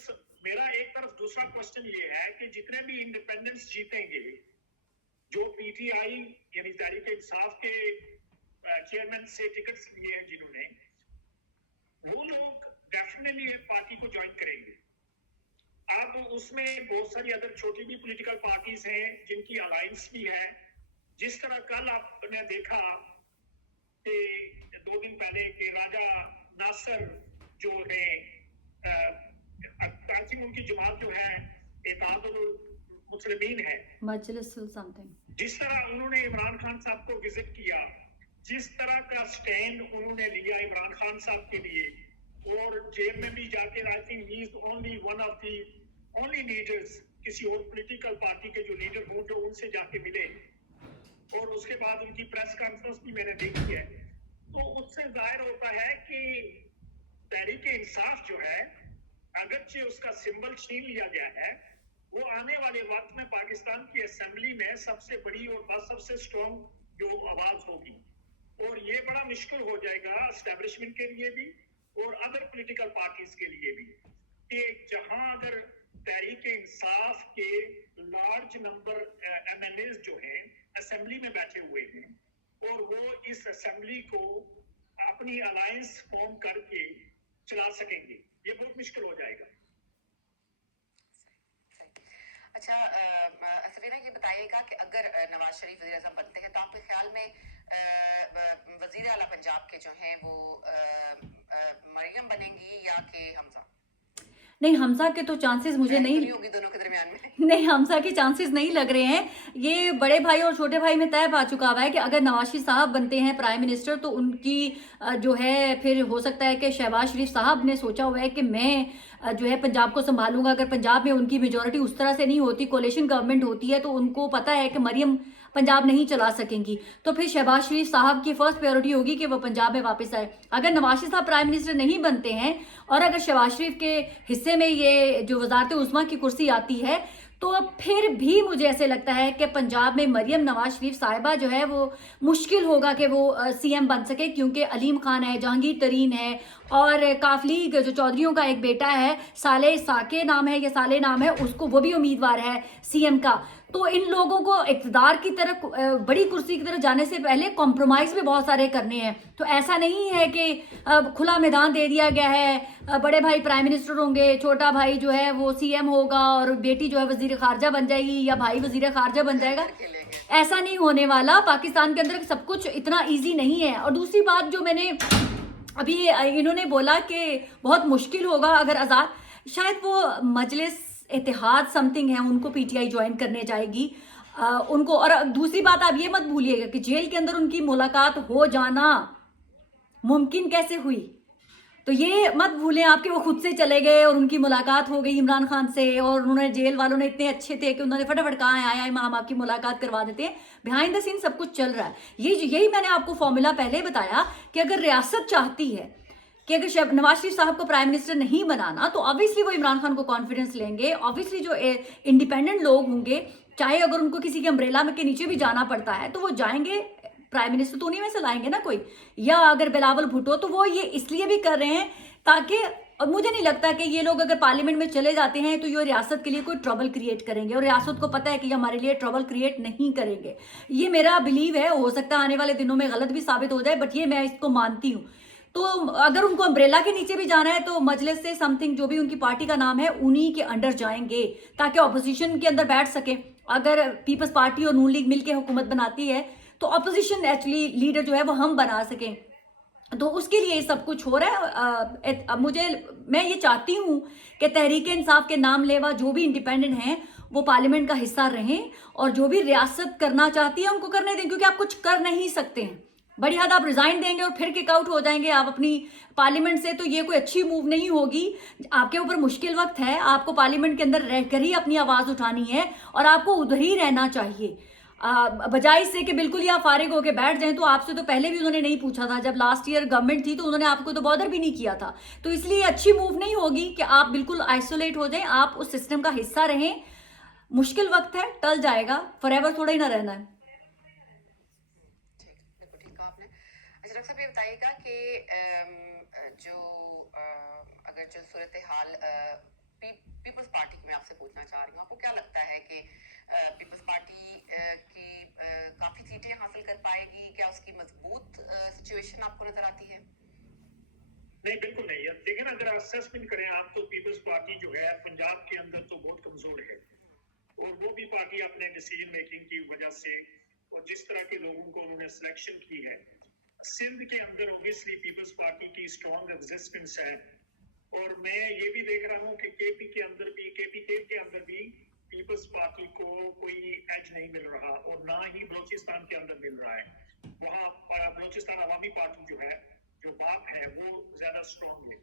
मेरा एक तरफ दूसरा क्वेश्चन ये है कि जितने भी इंडिपेंडेंस जीतेंगे, जो पीटीआई यानी तहरीक इंसाफ के चेयरमैन से टिकट्स लिए हैं जिन्होंने, वो लोग डेफिनेटली पार्टी को ज्वाइन करेंगे। अब उसमें बहुत सारी अदर छोटी भी पॉलिटिकल पार्टीज हैं जिनकी अलायंस भी है। जिस तरह कल आपने देखा कि 2 दिन पहले के राजा नासिर जो है, आई थिंक उनकी जमात जो है इत्तेहादुल मुस्लिमीन है, मजलिस समथिंग, जिस तरह उन्होंने इमरान खान साहब को विजिट किया, जिस तरह का स्टैंड उन्होंने लिया इमरान खान साहब के लिए, और जेल में भी जाके I think he is only one of the only leaders, किसी और पॉलिटिकल पार्टी के जो लीडर हों जो उनसे जाके मिले, और उसके बाद उनकी प्रेस कॉन्फ्रेंस भी मैंने देखी है। तो उससे जाहिर होता है कि तहरीक इंसाफ जो है, अगरचे उसका सिंबल छीन लिया गया है, वो आने वाले वक्त में पाकिस्तान की असेंबली में सबसे बड़ी और सबसे स्ट्रॉन्ग जो आवाज होगी, और ये बड़ा मुश्किल हो जाएगा एस्टेब्लिशमेंट के लिए भी और अदर पॉलिटिकल पार्टीज के लिए भी, कि जहां अगर तहरीक इंसाफ के लार्ज नंबर एमएनएस जो हैं असेंबली में बैठे हुए हैं और वो इस असेंबली को अपनी अलायंस फॉर्म करके चला सकेंगे, ये बहुत मुश्किल हो जाएगा। अच्छा सफीना, ये बताइएगा कि अगर नवाज शरीफ वज़ीर आज़म बनते हैं तो आपके ख्याल में वज़ीर आला पंजाब के जो हैं वो मरियम बनेंगी या कि हमजा? नहीं, हमजा के तो चांसेस मुझे नहीं होगी दोनों के दरमियान में। नहीं, हमजा के चांसेस नहीं लग रहे हैं। ये बड़े भाई और छोटे भाई में तय पा चुका हुआ है कि अगर नवाज शरीफ साहब बनते हैं प्राइम मिनिस्टर तो उनकी जो है फिर हो सकता है कि शहबाज शरीफ साहब ने सोचा हुआ है कि मैं जो है पंजाब को संभालूंगा। अगर पंजाब में उनकी मेजोरिटी उस तरह से नहीं होती, कोalition गवर्नमेंट होती है, तो उनको पता है कि मरियम पंजाब नहीं चला सकेंगी, तो फिर शहबाज शरीफ साहब की फर्स्ट प्रायोरिटी होगी कि वो पंजाब में वापस आए। अगर नवाज शरीफ साहब प्राइम मिनिस्टर नहीं बनते हैं और अगर शहबाज शरीफ के हिस्से में ये जो वजारत उस्मा की कुर्सी आती है, तो फिर भी मुझे ऐसे लगता है कि पंजाब में मरियम नवाज शरीफ साहिबा जो है वो मुश्किल होगा कि वो सीएम बन सके, क्योंकि अलीम खान है, जहांगीर तरीन है और काफली जो चौधरियों का एक बेटा है, साले साके नाम है या साले नाम है, उसको वो भी उम्मीदवार है सीएम का। तो इन लोगों को इक़्तिदार की तरफ बड़ी कुर्सी की तरफ जाने से पहले कॉम्प्रोमाइज़ भी बहुत सारे करने हैं। तो ऐसा नहीं है कि खुला मैदान दे दिया गया है, बड़े भाई प्राइम मिनिस्टर होंगे, छोटा भाई जो है वो सीएम होगा और बेटी जो है वजीर खारजा बन जाएगी या भाई वजीर खारजा बन जाएगा। ऐसा नहीं होने वाला। पाकिस्तान के अंदर सब कुछ इतना ईजी नहीं है। और दूसरी बात जो मैंने अभी इन्होंने बोला कि बहुत मुश्किल होगा अगर आज़ाद, शायद वो मजलिस इत्तेहाद समथिंग है, उनको पीटीआई ज्वाइन करने जाएगी उनको। और दूसरी बात आप ये मत भूलिएगा कि जेल के अंदर उनकी मुलाकात हो जाना मुमकिन कैसे हुई, तो ये मत भूलें आप कि वो खुद से चले गए और उनकी मुलाकात हो गई इमरान खान से, और उन्होंने जेल वालों ने इतने अच्छे थे कि उन्होंने फटाफट कहा है आया हम आपकी मुलाकात करवा देते हैं। बिहाइंड द सीन सब कुछ चल रहा है। यही मैंने आपको फॉर्मूला पहले बताया कि अगर रियासत चाहती है कि अगर नवाज शरीफ साहब को प्राइम मिनिस्टर नहीं बनाना तो ऑब्वियसली वो इमरान खान को कॉन्फिडेंस लेंगे। ऑब्वियसली जो इंडिपेंडेंट लोग होंगे, चाहे अगर उनको किसी के अम्ब्रेला के नीचे भी जाना पड़ता है तो वो जाएंगे, प्राइम मिनिस्टर तो उन्हीं में से लाएंगे ना कोई। या अगर बिलावल भुट्टो, तो वो ये इसलिए भी कर रहे हैं ताकि, और मुझे नहीं लगता कि ये लोग अगर पार्लियामेंट में चले जाते हैं तो ये रियासत के लिए कोई ट्रबल क्रिएट करेंगे, और रियासत को पता है कि हमारे लिए ट्रबल क्रिएट नहीं करेंगे। ये मेरा बिलीव है, हो सकता है आने वाले दिनों में गलत भी साबित हो जाए, बट ये मैं इसको मानती हूँ। तो अगर उनको अम्ब्रेला के नीचे भी जाना है तो मजलिस से समथिंग जो भी उनकी पार्टी का नाम है उन्हीं के अंडर जाएंगे ताकि ऑपोजिशन के अंदर बैठ सके। अगर पीपल्स पार्टी और नून लीग मिलकर हुकूमत बनाती है तो ऑपोजिशन एक्चुअली लीडर जो है वो हम बना सकें, तो उसके लिए सब कुछ हो रहा है। मैं ये चाहती हूँ कि तहरीक इंसाफ के नाम लेवा जो भी इंडिपेंडेंट हैं वो पार्लियामेंट का हिस्सा रहें, और जो भी रियासत करना चाहती है उनको करने दें, क्योंकि आप कुछ कर नहीं सकते हैं। बड़ी हद आप रिजाइन देंगे और फिर किक आउट हो जाएंगे आप अपनी पार्लियामेंट से, तो ये कोई अच्छी मूव नहीं होगी। आपके ऊपर मुश्किल वक्त है, आपको पार्लियामेंट के अंदर रहकर ही अपनी आवाज़ उठानी है और आपको उधर ही रहना चाहिए। बजाय इससे कि बिल्कुल ही आप फारिग होके बैठ जाएं, तो आपसे तो पहले भी उन्होंने नहीं पूछा था, जब लास्ट ईयर गवर्नमेंट थी तो उन्होंने आपको तो बॉदर भी नहीं किया था। तो इसलिए अच्छी मूव नहीं होगी कि आप बिल्कुल आइसोलेट हो जाएं, आप उस सिस्टम का हिस्सा रहें। मुश्किल वक्त है, टल जाएगा, फॉरएवर थोड़ा ही ना रहना है। ठीक, बिल्कुल ठीक कहा आपने। अच्छा डॉक्टर साहब ये बताइएगा कि जो अगर जो सूरत हाल पीपल्स पार्टी की मैं आपसे पूछना चाह रही हूँ, आपको क्या लगता है कि पीपल्स पार्टी की काफ़ी सीटें हासिल कर पाएगी? क्या उसकी मजबूत सिचुएशन आपको नजर आती है? नहीं, बिल्कुल नहीं। अब देखें ना, अगर असेसमेंट करें आप, तो पीपल्स पार्टी जो है पंजाब के अंदर तो बहुत कमजोर है, और वो भी पार्टी अपने डिसीजन मेकिंग की वजह से और जिस तरह के लोगों को उन्होंने सिलेक्शन की है। सिंध के अंदर ओबियसली पीपल्स पार्टी की स्ट्रॉन्ग एग्जिस्टेंस है, और मैं ये भी देख रहा हूँ कि केपी के अंदर भी पीपल्स पार्टी को कोई एज नहीं मिल रहा, और ना ही बलोचिस्तान के अंदर मिल रहा है। वहाँ बलोचिस्तान अवामी पार्टी जो है, जो बाप है, वो ज्यादा स्ट्रॉन्ग है।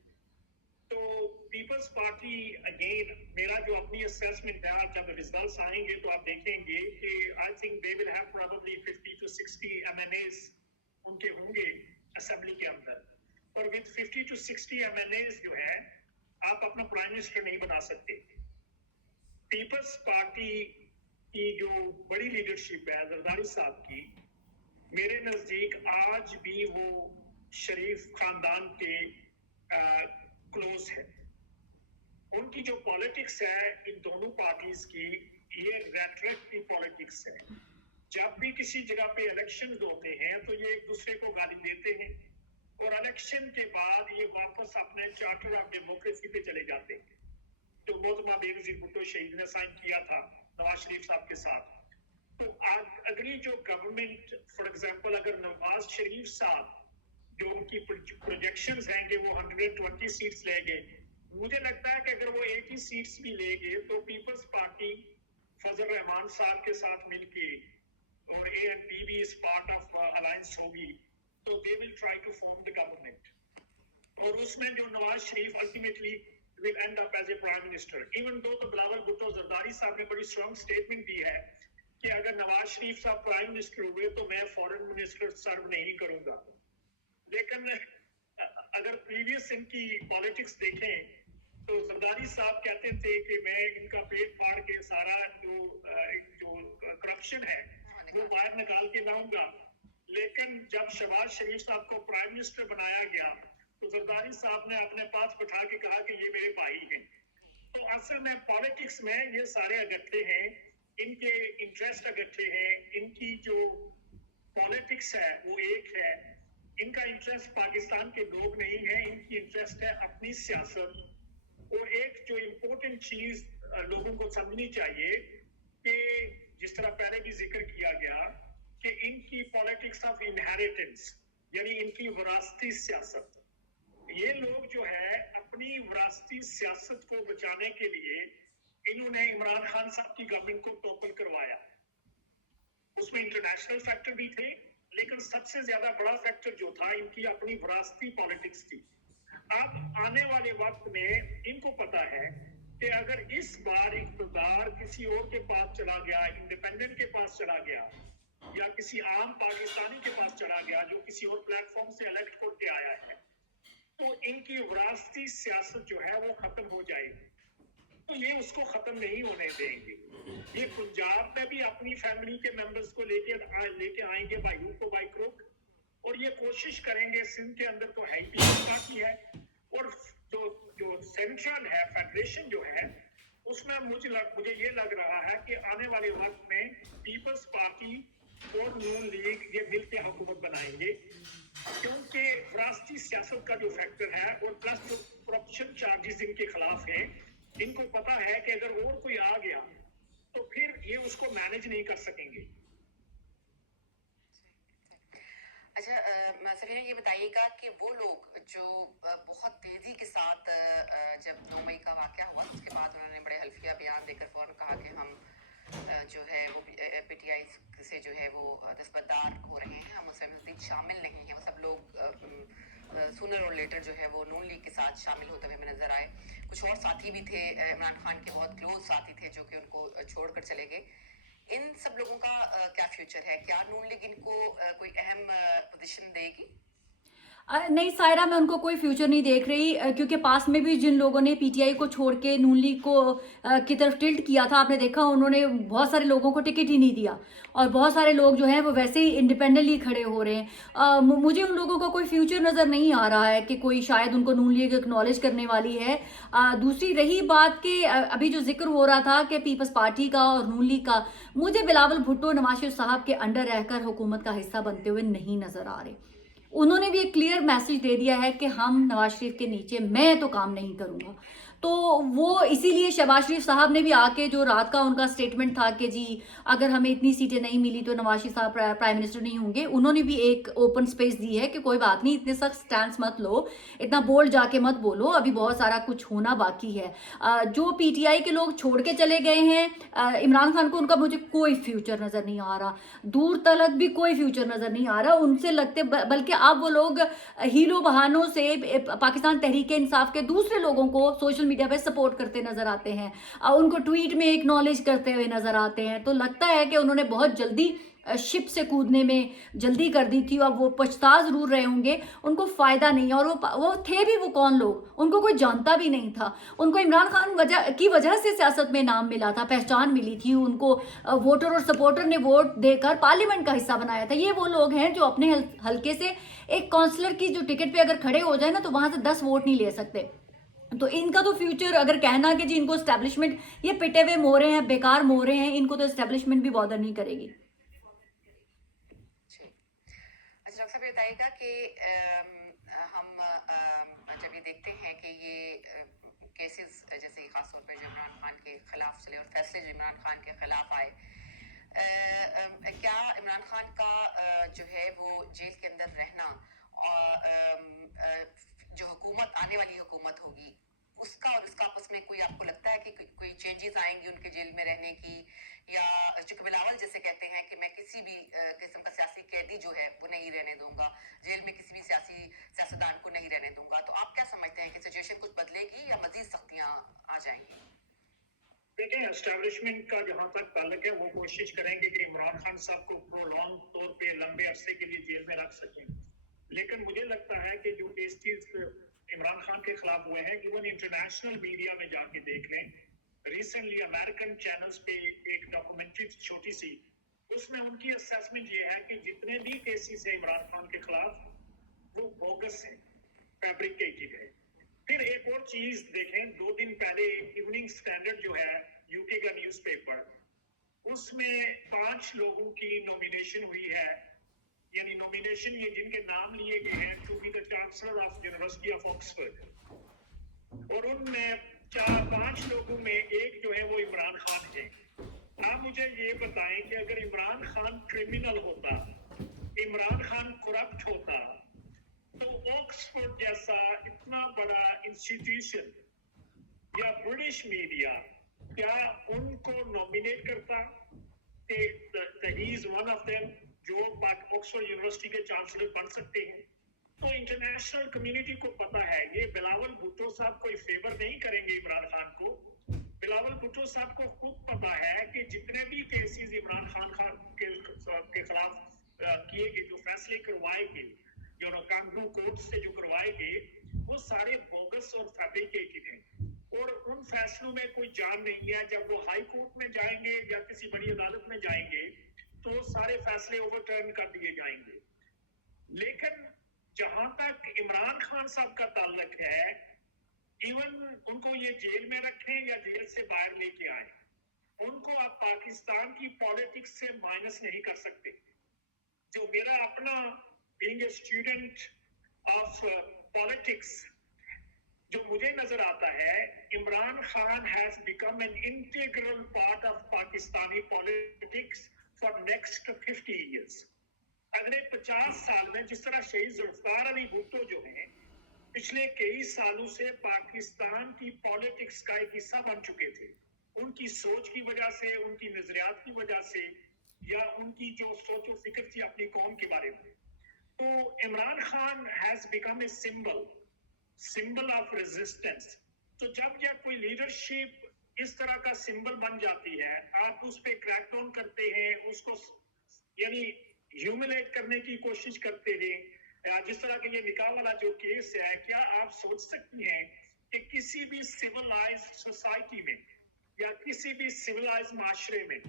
तो पीपल्स पार्टी अगेन, मेरा जो अपनी असेसमेंट है, जब रिजल्ट्स आएंगे तो आप देखेंगे कि I think they will have probably 50 to 60 MNS उनके होंगे असेंबली के अंदर, और विद 50 to 60 एमएनएस जो है, आप अपना प्राइम मिनिस्टर नहीं बना सकते। पीपल्स पार्टी की जो बड़ी लीडरशिप है जरदारी साहब की, मेरे नजदीक आज भी वो शरीफ खानदान के क्लोज है। उनकी जो पॉलिटिक्स है इन दोनों पार्टीज की, ये रेटरिक की पॉलिटिक्स है। जब भी किसी जगह पे इलेक्शन होते हैं तो ये एक दूसरे को गाली देते हैं, और इलेक्शन के बाद ये वापस अपने चार्टर ऑफ डेमोक्रेसी पे चले जाते हैं, जो मोहतरमा बेनजीर भुट्टो शहीद ने साइन किया था नवाज शरीफ साहब के साथ। तो अगली जो गवर्नमेंट, फॉर एग्जांपल अगर नवाज शरीफ साहब जो उनकी प्रोजेक्शंस हैं कि वो 120 सीट्स लेंगे, मुझे लगता है कि अगर वो 80 सीट्स भी लेंगे तो पीपल्स पार्टी फजल रहमान साहब के साथ मिलके, और एएनपी भी इस पार्ट ऑफ अलायंस होगी, तो they will try to form the government, और उसमें जो Nawaz Sharif ultimately will end up as a prime minister, even though the Bilawal Bhutto Zardari साहब ने बड़ी स्ट्रॉन्ग स्टेटमेंट दी है कि अगर नवाज शरीफ साहब प्राइम मिनिस्टर हुए तो मैं फॉरेन मिनिस्टर सर्व नहीं करूंगा। लेकिन अगर प्रीवियस इनकी पॉलिटिक्स देखें तो जरदारी साहब कहते थे कि मैं इनका पेट फाड़ के सारा जो करप्शन है वो बाहर निकाल के लाऊंगा। लेकिन जब शहबाज शरीफ साहब को प्राइम मिनिस्टर बनाया गया तो जरदारी साहब ने अपने पास बिठा के कहा कि ये मेरे भाई हैं। तो असल में पॉलिटिक्स में ये सारे इकट्ठे हैं, इनके इंटरेस्ट इकट्ठे हैं, इनकी जो पॉलिटिक्स है वो एक है। इनका इंटरेस्ट पाकिस्तान के लोग नहीं है, इनकी इंटरेस्ट है अपनी सियासत। और एक जो इम्पोर्टेंट चीज लोगों को समझनी चाहिए कि जिस तरह पहले भी जिक्र किया गया कि इनकी पॉलिटिक्स ऑफ इनहेरिटेंस, यानी इनकी विरासती सियासत, ये लोग जो है अपनी विरासती सियासत को बचाने के लिए इन्होंने इमरान खान साहब की गवर्नमेंट को टॉपल करवाया। उसमें इंटरनेशनल फैक्टर भी थे, लेकिन सबसे ज्यादा बड़ा फैक्टर जो था इनकी अपनी विरासती पॉलिटिक्स थी। अब आने वाले वक्त में इनको पता है कि अगर इस बार इक़्तिदार किसी और के पास चला गया, इंडिपेंडेंट के पास चला गया, या किसी आम पाकिस्तानी के पास चला गया जो किसी और प्लेटफॉर्म से इलेक्ट करके आया है, तो इनकी विरासती सियासत जो है वो खत्म हो जाएगी। तो ये उसको खत्म नहीं होने देंगे। ये पंजाब में भी अपनी फैमिली के मेंबर्स को लेके आएंगे बाई हुक बाई क्रुक, और ये कोशिश करेंगे। सिंध के अंदर तो है ही पीपल्स पार्टी है, और जो सेंट्रल है, फेडरेशन जो है, उसमें मुझे ये लग रहा है कि आने वाले वक्त में पीपल्स पार्टी और नून लीग ये मिलकर हुकूमत बनाएंगे, क्योंकि विरासती सियासत का जो फैक्टर है और प्लस जो करप्शन चार्जेस इनके खिलाफ हैं, इनको पता है कि अगर और कोई आ गया तो फिर ये उसको मैनेज नहीं कर सकेंगे। अच्छा सफीना ये बताइएगा कि वो लोग जो बहुत तेजी के साथ जब 9 मई का वाकया हुआ उसके बाद उन्होंने बड़े हल्फिया बयान देकर फौरन कहा कि हम जो है वो पीटीआई से जो है वो दस्तबरदार हो रहे हैं, हम उसमें मज़ीद शामिल नहीं हैं। वो सब लोग सूनर और लेटर जो है वो नून लीग के साथ शामिल होते हुए हमें नजर आए। कुछ और साथी भी थे, इमरान खान के बहुत क्लोज साथी थे जो कि उनको छोड़कर चले गए। इन सब लोगों का क्या फ्यूचर है? क्या नून लीग इनको कोई अहम पोजीशन देगी? नहीं सायरा, मैं उनको कोई फ्यूचर नहीं देख रही, क्योंकि पास में भी जिन लोगों ने पीटीआई को छोड़ के नून लीग को की तरफ टिल्ट किया था, आपने देखा उन्होंने बहुत सारे लोगों को टिकट ही नहीं दिया, और बहुत सारे लोग जो हैं वो वैसे ही इंडिपेंडेंटली खड़े हो रहे हैं। मुझे उन लोगों का कोई फ्यूचर नज़र नहीं आ रहा है कि कोई शायद उनको नून लीग एक्नॉलेज करने वाली है। दूसरी रही बात कि अभी जो जिक्र हो रहा था कि पीपल्स पार्टी का और नून लीग का, मुझे बिलावल भुट्टो नवाज शरीफ साहब के अंडर रहकर हुकूमत का हिस्सा बनते हुए नहीं नज़र आ रहे। उन्होंने भी एक क्लियर मैसेज दे दिया है कि हम नवाज शरीफ के नीचे मैं तो काम नहीं करूंगा। तो वो इसीलिए शहबाज शरीफ साहब ने भी आके जो रात का उनका स्टेटमेंट था कि जी अगर हमें इतनी सीटें नहीं मिली तो नवाज शरीफ साहब प्राइम मिनिस्टर नहीं होंगे, उन्होंने भी एक ओपन स्पेस दी है कि कोई बात नहीं, इतने सख्त स्टैंड मत लो, इतना बोल्ड जाके मत बोलो, अभी बहुत सारा कुछ होना बाकी है। जो पीटीआई के लोग छोड़ के चले गए हैं इमरान खान को, उनका मुझे कोई फ्यूचर नज़र नहीं आ रहा, दूर तलक भी कोई फ्यूचर नज़र नहीं आ रहा उनसे लगते, बल्कि अब वो लोग हीलो बहानों से पाकिस्तान तहरीक इंसाफ के दूसरे लोगों को सोशल मीडिया पे सपोर्ट करते नजर आते हैं, उनको ट्वीट में एक्नॉलेज करते हुए नजर आते हैं। तो लगता है कि उन्होंने बहुत जल्दी शिप से कूदने में जल्दी कर दी थी, और वो पछता जरूर रहे होंगे, उनको फायदा नहीं है। और वो थे भी वो कौन लोग, उनको कोई जानता भी नहीं था। उनको इमरान खान की वजह से सियासत में नाम मिला था, पहचान मिली थी उनको, वोटर और सपोर्टर ने वोट देकर पार्लियामेंट का हिस्सा बनाया था। ये वो लोग हैं जो अपने हल्के से एक काउंसलर की जो टिकट पे अगर खड़े हो जाए ना तो वहां से 10 वोट नहीं ले सकते। तो इनका तो फ्यूचर अगर कहना कि जी इनको एस्टेब्लिशमेंट, ये पिटे हुए मोरे हैं, बेकार मोरे हैं, इनको तो एस्टेब्लिशमेंट भी बॉदर नहीं करेगी। अच्छा डॉक्टर साहब, ये बताइएगा कि हम जब ये देखते हैं कि ये केसेस जैसे खासतौर पे जो इमरान खान के खिलाफ चले और फैसले जो इमरान खान के खिलाफ आए, क्या इमरान खान का जो है वो जेल के अंदर रहना और जो हुकूमत आने वाली हुकूमत होगी उसका और उसका आपस में कोई आपको लगता है कि कोई चेंजेस आएंगी उनके जेल में रहने की, या चूंकि बिलावल जैसे कहते हैं कि मैं किसी भी किस्म का सियासी कैदी जो है वो नहीं रहने दूंगा, जेल में किसी भी सियासतदान को नहीं रहने दूंगा, तो आप क्या समझते हैं कि सिचुएशन कुछ बदलेगी या मजीद सख्तियां आ जाएंगी? देखें, एस्टेब्लिशमेंट का जहां तक ताल्लुक है वो कोशिश करेंगे कि इमरान खान साहब को प्रोलॉन्ग तौर पे लंबे अरसे के लिए जेल में रख सकें, लेकिन मुझे लगता है कि जो केसेस इमरान खान के खिलाफ हुए हैं, इवन इंटरनेशनल मीडिया में जाके देख लें, रिसेंटली अमेरिकन चैनल्स पे एक डॉक्यूमेंट्री छोटी सी, उसमें उनकी असेसमेंट ये है कि जितने भी केसेस हैं इमरान खान के खिलाफ वो बोगस हैं, फैब्रिकेटेड है। फिर एक और चीज देखें, 2 दिन पहले इवनिंग स्टैंडर्ड जो है यूके का न्यूज़पेपर, उसमें 5 लोगों की नॉमिनेशन हुई है, यानी नॉमिनेशन ये जिनके नाम लिए गए हैं to be the chancellor of university of Oxford, और उनमें 4-5 लोगों में एक जो है वो इमरान खान है। आप मुझे ये बताएं कि अगर इमरान खान क्रिमिनल होता, इमरान खान करप्ट होता, तो ऑक्सफोर्ड जैसा इतना बड़ा इंस्टीट्यूशन या ब्रिटिश मीडिया क्या उनको नॉमिनेट करता कि he is one of them जो ऑक्सफोर्ड यूनिवर्सिटी के चांसलर बन सकते हैं? तो इंटरनेशनल कम्युनिटी को पता है ये बिलावल भुट्टो साहब कोई फेवर नहीं करेंगे इमरान खान को। बिलावल भुट्टो साहब को खुद पता है कि जितने भी केसेस इमरान खान के खिलाफ किए गए, जो फैसले करवाए गए, जो कानून कोर्ट से जो करवाए गए, वो सारे बोगस और फैब्रिकेटेड हैं, और उन फैसलों में कोई जान नहीं है। जब वो हाई कोर्ट में जाएंगे या किसी बड़ी अदालत में जाएंगे तो सारे फैसले ओवरटर्न कर दिए जाएंगे। लेकिन जहां तक इमरान खान साहब का ताल्लुक है, इवन उनको ये जेल में रखें या जेल से बाहर लेके आए, उनको आप पाकिस्तान की पॉलिटिक्स से माइनस नहीं कर सकते। जो मेरा अपना being a student of politics जो मुझे नजर आता है, Imran Khan has become an integral part of Pakistani politics for next 50 years. अगले 50 साल में जिस तरह शहीद जुल्फकार अली भुट्टो जो हैं पिछले कई सालों से पाकिस्तान की पॉलिटिक्स का एक हिस्सा बन चुके थे, उनकी सोच की वजह से, उनकी नजरियात की वजह से, या उनकी जो सोच और फिक्र थी अपनी कौम के बारे में। तो Imran Khan has become a symbol of resistance. तो जब कोई लीडरशिप इस तरह का सिंबल बन जाती है, आप उस पे क्रैकडाउन करते हैं, उसको यानी ह्यूमिलेट करने की कोशिश करते हैं, या जिस तरह के ये निकाह वाला जो केस है, क्या आप सोच सकती हैं कि किसी भी सिविलाइज्ड सोसाइटी में या किसी भी सिविलाइज्ड माशरे में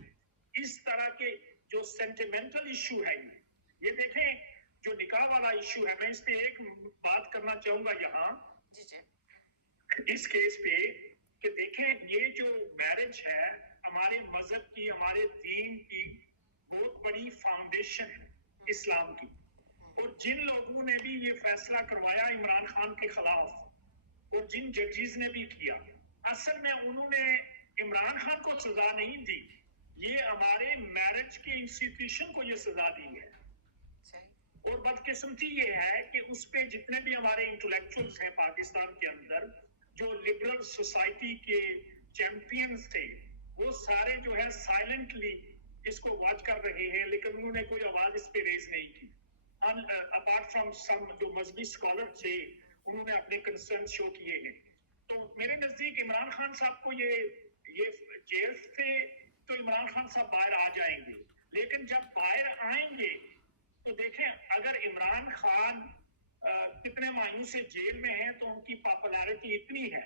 इस तरह के जो सेंटिमेंटल इशू है, ये देखें जो निकाह वाला इशू है, मैं इस पे एक बात करना चाहूंगा यहाँ जी जी इस केस पे कि देखें ये जो मैरिज है हमारे मजहब की, हमारे दीन की बहुत बड़ी फाउंडेशन है इस्लाम की, और जिन लोगों ने भी ये फैसला करवाया इमरान खान के खिलाफ और जिन जजेस ने भी किया, असल में उन्होंने इमरान खान को सजा नहीं दी, ये हमारे मैरिज की इंस्टीट्यूशन को ये सजा दी है। सही और बदकिस्मती ये है कि उस पे जितने भी हमारे इंटेलेक्चुअल्स हैं पाकिस्तान के अंदर, जो लिबरल सोसाइटी के चैंपियंस थे, वो सारे जो है साइलेंटली इसको वॉच कर रहे हैं, लेकिन उन्होंने कोई आवाज इस पे रेज नहीं की। अपार्ट फ्रॉम सम जो मजहबी स्कॉलर थे, उन्होंने अपने कंसर्न शो किए हैं। तो मेरे नजदीक इमरान खान साहब को ये जेल से तो इमरान खान साहब बाहर आ जाएंगे, लेकिन जब बाहर आएंगे तो देखें अगर इमरान खान कितने महीनों से जेल में हैं तो उनकी पॉपुलैरिटी इतनी है,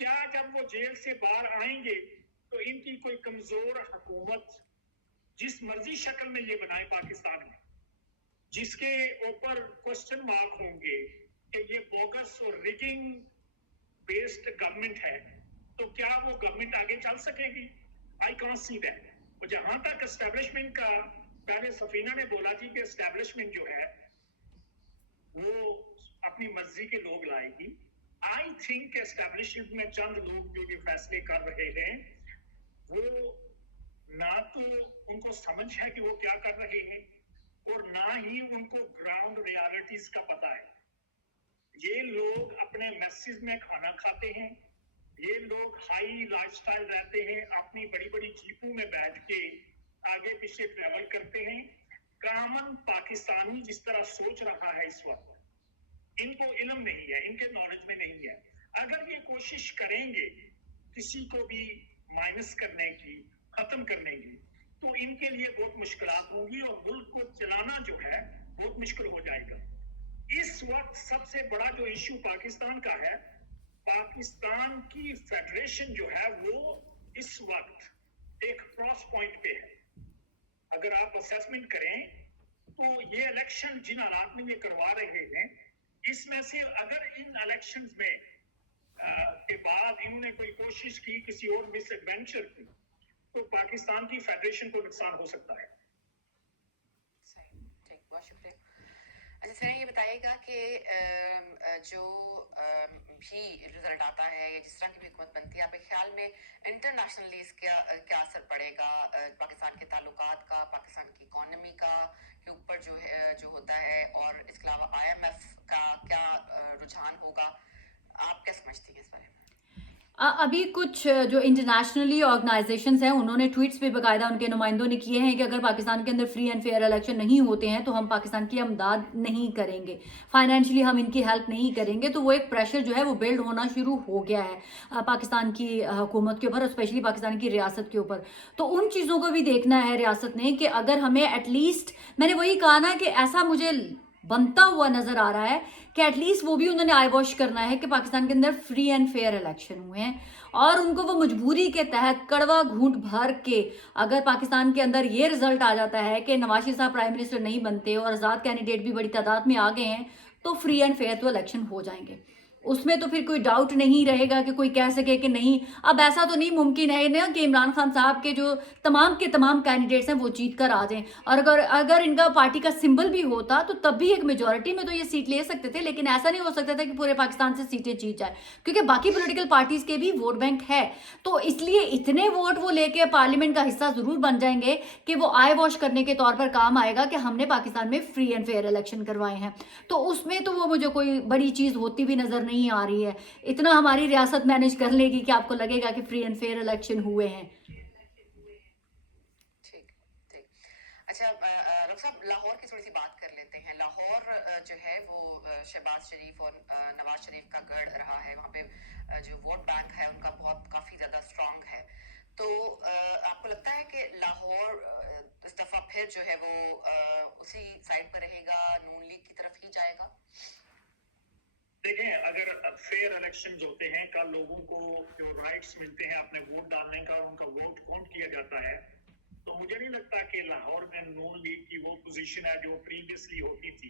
क्या जब वो जेल से बाहर आएंगे तो इनकी कोई कमजोर हुकूमत जिस मर्जी शक्ल में ये बनाए पाकिस्तान में, जिसके ऊपर क्वेश्चन मार्क होंगे कि ये बोगस और रिगिंग बेस्ड गवर्नमेंट है, तो क्या वो गवर्नमेंट आगे चल सकेगी? I can't see that. और जहां तक एस्टेब्लिशमेंट का, पहले सफीना ने बोला थी कि एस्टेब्लिशमेंट जो है वो अपनी मर्जी के लोग लाएगी। आई थिंक एस्टेब्लिशमेंट में चंद लोग जो ये फैसले कर रहे हैं, वो ना तो उनको समझ है कि वो क्या कर रहे हैं और ना ही उनको ग्राउंड रियलिटीज का पता है। ये लोग अपने मैसेज में खाना खाते हैं, ये लोग हाई लाइफस्टाइल रहते हैं, अपनी बड़ी बड़ी जीपों में बैठ के आगे पीछे ट्रेवल करते हैं। कॉमन पाकिस्तानी जिस तरह सोच रहा है इस वक्त, इनको इल्म नहीं है, इनके नॉलेज में नहीं है। अगर ये कोशिश करेंगे किसी को भी माइनस करने की, खत्म करने की, तो इनके लिए बहुत मुश्किलात होंगी और मुल्क को चलाना जो है बहुत मुश्किल हो जाएगा। इस वक्त सबसे बड़ा जो इशू पाकिस्तान का है, पाकिस्तान की फेडरेशन जो है वो इस वक्त एक क्रॉस पॉइंट पे है। अगर आप असेसमेंट करें तो ये इलेक्शन जिन हालात में ये करवा रहे हैं, इसमें से अगर इन इलेक्शंस में के बाद इन्होंने कोई कोशिश की किसी और मिस एडवेंचर की, तो पाकिस्तान की फेडरेशन को नुकसान हो सकता है। सही, ठीक, बहुत शुक्रिया। अच्छा सर, ये बताइएगा कि जो भी रिजल्ट आता है या जिस तरह की भी हुकूमत बनती है, आपके ख्याल में इंटरनेशनली इसका क्या असर पड़ेगा पाकिस्तान के ताल्लुकात का, पाकिस्तान की इकोनॉमी का के ऊपर जो है जो होता है, और इसके अलावा IMF का क्या रुझान होगा? आप क्या समझती हैं इस बारे में? अभी कुछ जो इंटरनेशनली ऑर्गेनाइजेशंस हैं उन्होंने ट्वीट्स पे बाकायदा उनके नुमाइंदों ने किए हैं कि अगर पाकिस्तान के अंदर फ्री एंड फेयर इलेक्शन नहीं होते हैं तो हम पाकिस्तान की अमदाद नहीं करेंगे, फाइनेंशियली हम इनकी हेल्प नहीं करेंगे। तो वो एक प्रेशर जो है वो बिल्ड होना शुरू हो गया है पाकिस्तान की हुकूमत के ऊपर, स्पेशली पाकिस्तान की रियासत के ऊपर। तो उन चीज़ों को भी देखना है रियासत ने कि अगर हमें एटलीस्ट, मैंने वही कहा ना कि ऐसा मुझे बनता हुआ नजर आ रहा है कि एटलीस्ट वो भी उन्होंने आई वॉश करना है कि पाकिस्तान के अंदर फ्री एंड फेयर इलेक्शन हुए हैं, और उनको वो मजबूरी के तहत कड़वा घूंट भर के अगर पाकिस्तान के अंदर ये रिजल्ट आ जाता है कि नवाज शरीफ साहब प्राइम मिनिस्टर नहीं बनते और आज़ाद कैंडिडेट भी बड़ी तादाद में आ गए हैं, तो फ्री एंड फेयर तो इलेक्शन हो जाएंगे। उसमें तो फिर कोई डाउट नहीं रहेगा कि कोई कह सके कि नहीं। अब ऐसा तो नहीं मुमकिन है ना कि इमरान खान साहब के जो तमाम के तमाम कैंडिडेट्स हैं वो जीत कर आ जाएं, और अगर इनका पार्टी का सिंबल भी होता तो तब भी एक मेजॉरिटी में तो ये सीट ले सकते थे, लेकिन ऐसा नहीं हो सकता था कि पूरे पाकिस्तान से सीटें जीत जाए, क्योंकि बाकी पॉलिटिकल पार्टीज के भी वोट बैंक है। तो इसलिए इतने वोट वो लेके पार्लियामेंट का हिस्सा जरूर बन जाएंगे कि वो आई वॉश करने के तौर पर काम आएगा कि हमने पाकिस्तान में फ्री एंड फेयर इलेक्शन करवाए हैं। तो उसमें तो वो मुझे कोई बड़ी चीज़ होती भी नजर नहीं आ रही है। इतना हमारी रियासत मैनेज कर लेगी कि आपको लगेगा कि फ्री एंड फेयर इलेक्शन हुए हैं। ठीक ठीक। अच्छा डॉक्टर साहब, लाहौर की थोड़ी सी बात कर लेते हैं। लाहौर जो है वो शहबाज शरीफ और नवाज शरीफ का गढ़ रहा है। वहाँ पे जो वोट बैंक है उनका बहुत काफ़ी ज़्यादा स्ट्रांग है। तो आपको लगता है कि लाहौर इस दफ़ा फिर जो है वो उसी साइड पर रहेगा, नून लीग की तरफ ही जाएगा? देखें, अगर फेयर इलेक्शंस होते हैं, कल लोगों को जो राइट्स मिलते हैं अपने वोट डालने का, उनका वोट काउंट किया जाता है, तो मुझे नहीं लगता कि लाहौर में नून लीग की वो पोजीशन है जो प्रीवियसली होती थी।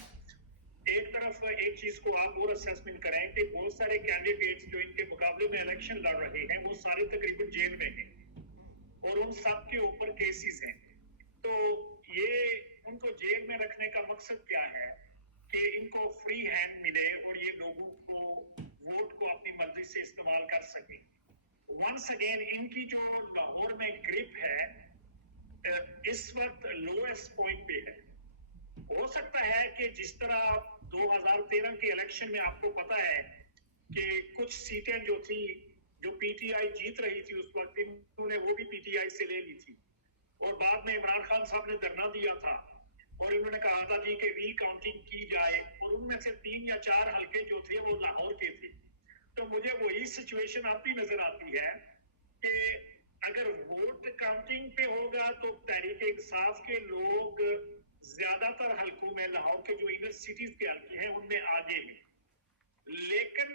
एक तरफ एक चीज को आप और असेसमेंट करें कि बहुत सारे कैंडिडेट्स जो इनके मुकाबले में इलेक्शन लड़ रहे हैं वो सारे तकरीबन जेल में हैं और उन सब के ऊपर केसेस हैं। तो ये उनको जेल में रखने का मकसद क्या है कि इनको फ्री हैंड मिले और ये लोगों को वोट को अपनी मर्जी से इस्तेमाल कर सके। वंस अगेन इनकी जो लाहौर में ग्रिप है इस वक्त लोएस्ट पॉइंट पे है। हो सकता है कि जिस तरह 2013 के इलेक्शन में आपको पता है कि कुछ सीटें जो थी जो पीटीआई जीत रही थी उस वक्त, इन्होंने वो भी पीटीआई से ले ली थी और बाद में इमरान खान साहब ने धरना दिया था और इन्होंने कहा था जी कि रीकाउंटिंग की जाए और उनमें से 3 या 4 हल्के जो थे वो लाहौर के थे। तो मुझे वही सिचुएशन अब भी नजर आती है कि अगर वोट काउंटिंग पे होगा तो तहरीक इंसाफ के लोग ज्यादातर हल्कों में लाहौर के जो इनर सिटीज के हल्के हैं उनमें आगे हैं, लेकिन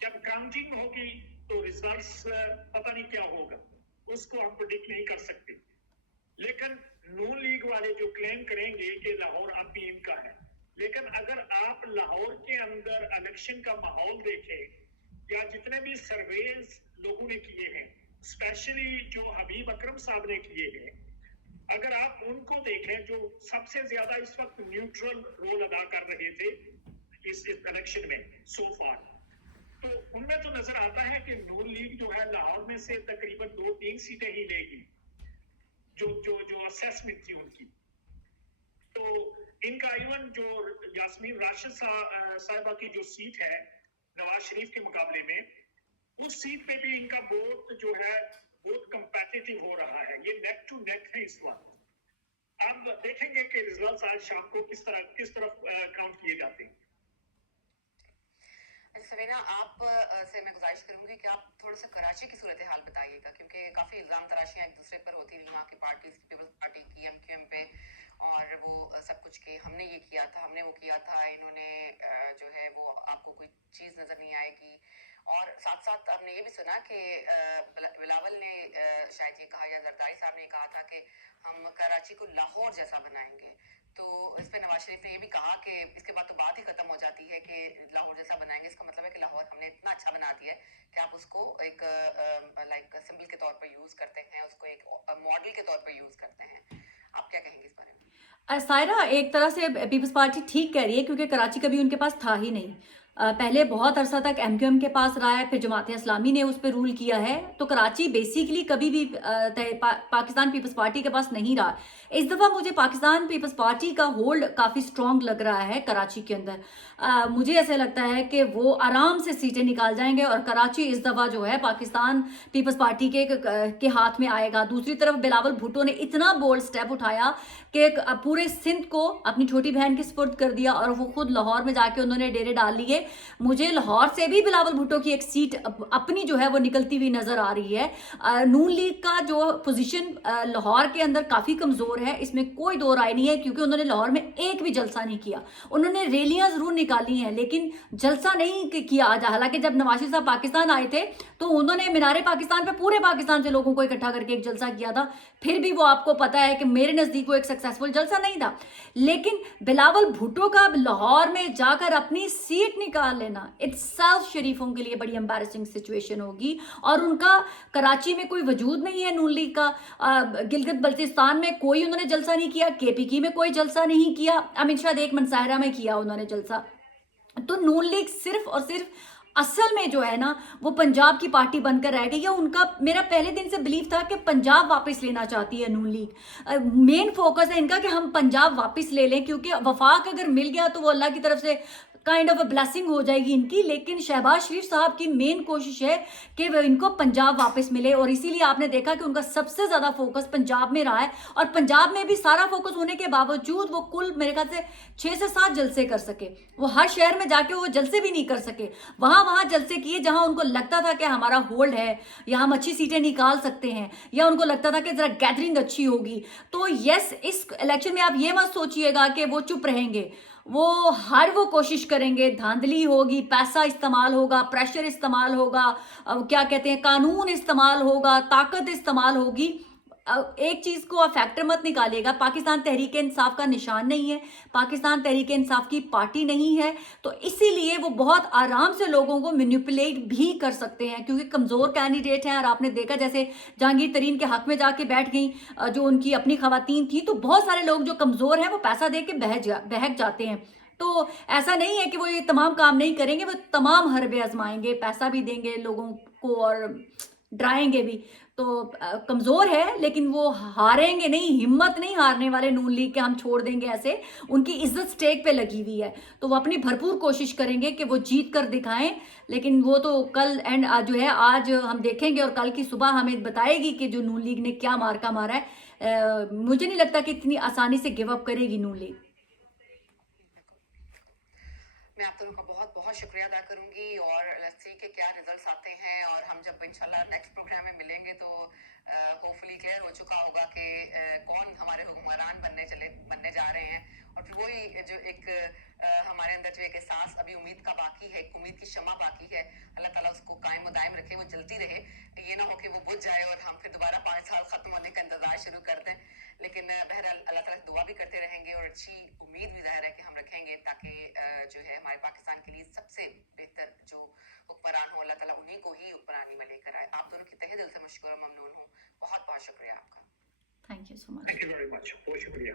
जब काउंटिंग होगी तो रिजल्ट्स पता नहीं क्या होगा, उसको हम प्रेडिक्ट नहीं कर सकते। लेकिन नून लीग वाले जो क्लेम करेंगे कि लाहौर अब भी इनका है, लेकिन अगर आप लाहौर के अंदर इलेक्शन का माहौल देखें या जितने भी सर्वेलेंस लोगों ने किए हैं, स्पेशली जो हबीब अकरम साहब ने किए हैं, अगर आप उनको देखें जो सबसे ज्यादा इस वक्त न्यूट्रल रोल अदा कर रहे थे इस इलेक्शन में सो फार, तो उनमें तो नजर आता है कि नून लीग जो है लाहौर में से तकरीबन 2-3 सीटें ही लेगी जो जो जो असेसमेंट थी उनकी। तो इनका इवन जो यास्मीन राशिद साहिबा की जो सीट है नवाज शरीफ के मुकाबले में, उस सीट पे भी इनका वोट जो है बहुत कंपेटिटिव हो रहा है। ये नेक टू नेक है इस वक्त। अब देखेंगे कि रिजल्ट्स आज शाम को किस तरफ काउंट किए जाते हैं। सवीना, आप से मैं गुजारिश करूंगी कि आप थोड़ा सा कराची की सूरत हाल बताइएगा, क्योंकि काफ़ी इल्ज़ाम तराशियाँ एक दूसरे पर होती रही वहाँ की पार्टीज, पीपल्स पार्टी की, एमक्यूएम पे, और वो सब कुछ के हमने ये किया था, हमने वो किया था, इन्होंने जो है वो आपको कोई चीज़ नज़र नहीं आएगी। और साथ साथ हमने ये भी सुना कि बिलावल ने शायद ये कहा या जरदारी साहब ने कहा था कि हम कराची को लाहौर जैसा बनाएंगे। तो इस पे नवाज शरीफ ने ये भी कहा कि इसके बाद तो बात ही खत्म हो जाती है कि लाहौर जैसा बनाएंगे। इसका मतलब है कि लाहौर हमने इतना अच्छा बना दिया है कि आप उसको एक लाइक सिंबल के तौर पर यूज करते हैं, उसको एक मॉडल के तौर पर यूज करते हैं। आप क्या कहेंगे इस बारे में? सायरा, एक तरह से पीपल्स पार्टी ठीक कह रही है क्योंकि कराची कभी उनके पास था ही नहीं। पहले बहुत अरसा तक एमक्यूएम के पास रहा है, फिर जमात इस्लामी ने उस पर रूल किया है, तो कराची बेसिकली कभी भी पाकिस्तान पीपल्स पार्टी के पास नहीं रहा। इस दफ़ा मुझे पाकिस्तान पीपल्स पार्टी का होल्ड काफ़ी स्ट्रॉन्ग लग रहा है कराची के अंदर। मुझे ऐसे लगता है कि वो आराम से सीटें निकाल जाएंगे और कराची इस दफ़ा जो है पाकिस्तान पीपल्स पार्टी के हाथ में आएगा। दूसरी तरफ बिलावल भुट्टो ने इतना बोल्ड स्टेप उठाया कि पूरे सिंध को अपनी छोटी बहन के सुपुर्द कर दिया और वो खुद लाहौर में जाके उन्होंने डेरे डाल लिए। मुझे लाहौर से भी बिलावल भुट्टो की एक सीट अपनी जो है वो निकलती हुई नजर आ रही है। नून लीग का जो पोजीशन लाहौर के अंदर काफ़ी कमज़ोर है, इसमें कोई दो राय नहीं है, क्योंकि उन्होंने लाहौर में एक भी जलसा नहीं किया। उन्होंने रैलियां ज़रूर निकाली हैं लेकिन जलसा नहीं किया। हालांकि जब नवाज शरीफ साहब पाकिस्तान आए थे तो उन्होंने मीनारे पाकिस्तान पे पूरे पाकिस्तान से लोगों को इकट्ठा करके एक जलसा किया था, फिर भी वो आपको पता है कि मेरे नज़दीक वो एक सक्सेसफुल जलसा नहीं था। लेकिन बिलावल भुट्टो का लाहौर में जाकर अपनी सीट निकाल लेना इटसेल्फ शरीफों के लिए बड़ी एम्बैरेसिंग सिचुएशन होगी और उनका कराची में कोई वजूद नहीं है नून लीग का। गिलगित बल्तिस्तान में कोई उन्होंने जलसा नहीं किया, केपीकी में कोई जलसा नहीं किया, अमित शाह एक मनसाहरा में किया उन्होंने जलसा। तो नून लीग सिर्फ और सिर्फ असल में जो है ना वो पंजाब की पार्टी बनकर रह गई है। उनका मेरा पहले दिन से बिलीव था कि पंजाब वापस लेना चाहती है नून लीग। मेन फोकस है इनका कि हम पंजाब वापस ले लें, क्योंकि वफाक अगर मिल गया तो वो अल्लाह की तरफ से काइंड ऑफ अ ब्लेसिंग हो जाएगी इनकी, लेकिन शहबाज शरीफ साहब की मेन कोशिश है कि वो इनको पंजाब वापस मिले, और इसीलिए आपने देखा कि उनका सबसे ज्यादा फोकस पंजाब में रहा है, और पंजाब में भी सारा फोकस होने के बावजूद वो कुल मेरे ख्याल से 6 से 7 जलसे कर सके। वो हर शहर में जाके वो जलसे भी नहीं कर सके, वहां वहां जलसे किए जहां उनको लगता था कि हमारा होल्ड है या हम अच्छी सीटें निकाल सकते हैं, या उनको लगता था कि जरा गैदरिंग अच्छी होगी। तो यस, इस इलेक्शन में आप ये मत सोचिएगा कि वो चुप रहेंगे, वो हर वो कोशिश करेंगे, धांधली होगी, पैसा इस्तेमाल होगा, प्रेशर इस्तेमाल होगा, क्या कहते हैं, कानून इस्तेमाल होगा, ताकत इस्तेमाल होगी। एक चीज को आप फैक्टर मत निकालिएगा, पाकिस्तान तहरीक इंसाफ का निशान नहीं है, पाकिस्तान तहरीक इंसाफ की पार्टी नहीं है, तो इसीलिए वो बहुत आराम से लोगों को मैनिपुलेट भी कर सकते हैं, क्योंकि कमजोर कैंडिडेट हैं। और आपने देखा जैसे जहांगीर तरीन के हक में जाके बैठ गई जो उनकी अपनी खवातीन थी, तो बहुत सारे लोग जो कमजोर हैं वो पैसा दे के बहक जाते हैं। तो ऐसा नहीं है कि वो ये तमाम काम नहीं करेंगे, वो तमाम हरबे आजमाएंगे, पैसा भी देंगे लोगों को और डराएंगे भी। तो कमजोर है, लेकिन वो हारेंगे नहीं, हिम्मत नहीं हारने वाले नून लीग के हम छोड़ देंगे ऐसे। उनकी इज्जत स्टेक पे लगी हुई है, तो वो अपनी भरपूर कोशिश करेंगे कि वो जीत कर दिखाएं। लेकिन वो तो कल एंड जो है आज हम देखेंगे, और कल की सुबह हमें बताएगी कि जो नून लीग ने क्या मार्का मारा है। मुझे नहीं लगता कि इतनी आसानी से गिव अप करेगी नून लीग। मैं आप दोनों का बहुत बहुत शुक्रिया अदा करूंगी, और लेट्स सी कि क्या रिजल्ट्स आते हैं, और हम जब इंशाल्लाह नेक्स्ट प्रोग्राम में मिलेंगे तो होपफुली क्लियर हो चुका होगा कि कौन हमारे हुक्मरान बनने जा रहे हैं। और फिर वही जो एक हमारे अंदर जो एक एहसास अभी उम्मीद का बाकी है, एक उम्मीद की शमा बाकी है, अल्लाह ताला उसको कायम व दायम रखे, वो जलती रहे, ये ना हो कि वो बुझ जाए और हम फिर दोबारा 5 साल खत्म होने का इंतजार शुरू कर दें। लेकिन बहरहाल अल्लाह ताला से दुआ भी करते रहेंगे, और अच्छी उम्मीद भी ज़ाहिर है कि हम रखेंगे, ताकि जो है हमारे पाकिस्तान के लिए सबसे बेहतर जो हुक्मरान हो, अल्लाह ताला उन्हीं को ही हुक्मरानी में लेकर आए। आप दोनों की तहे दिल से मशकूर और ममनून हूँ, बहुत बहुत शुक्रिया आपका। Thank you so much. Thank you very much, बहुत शुक्रिया।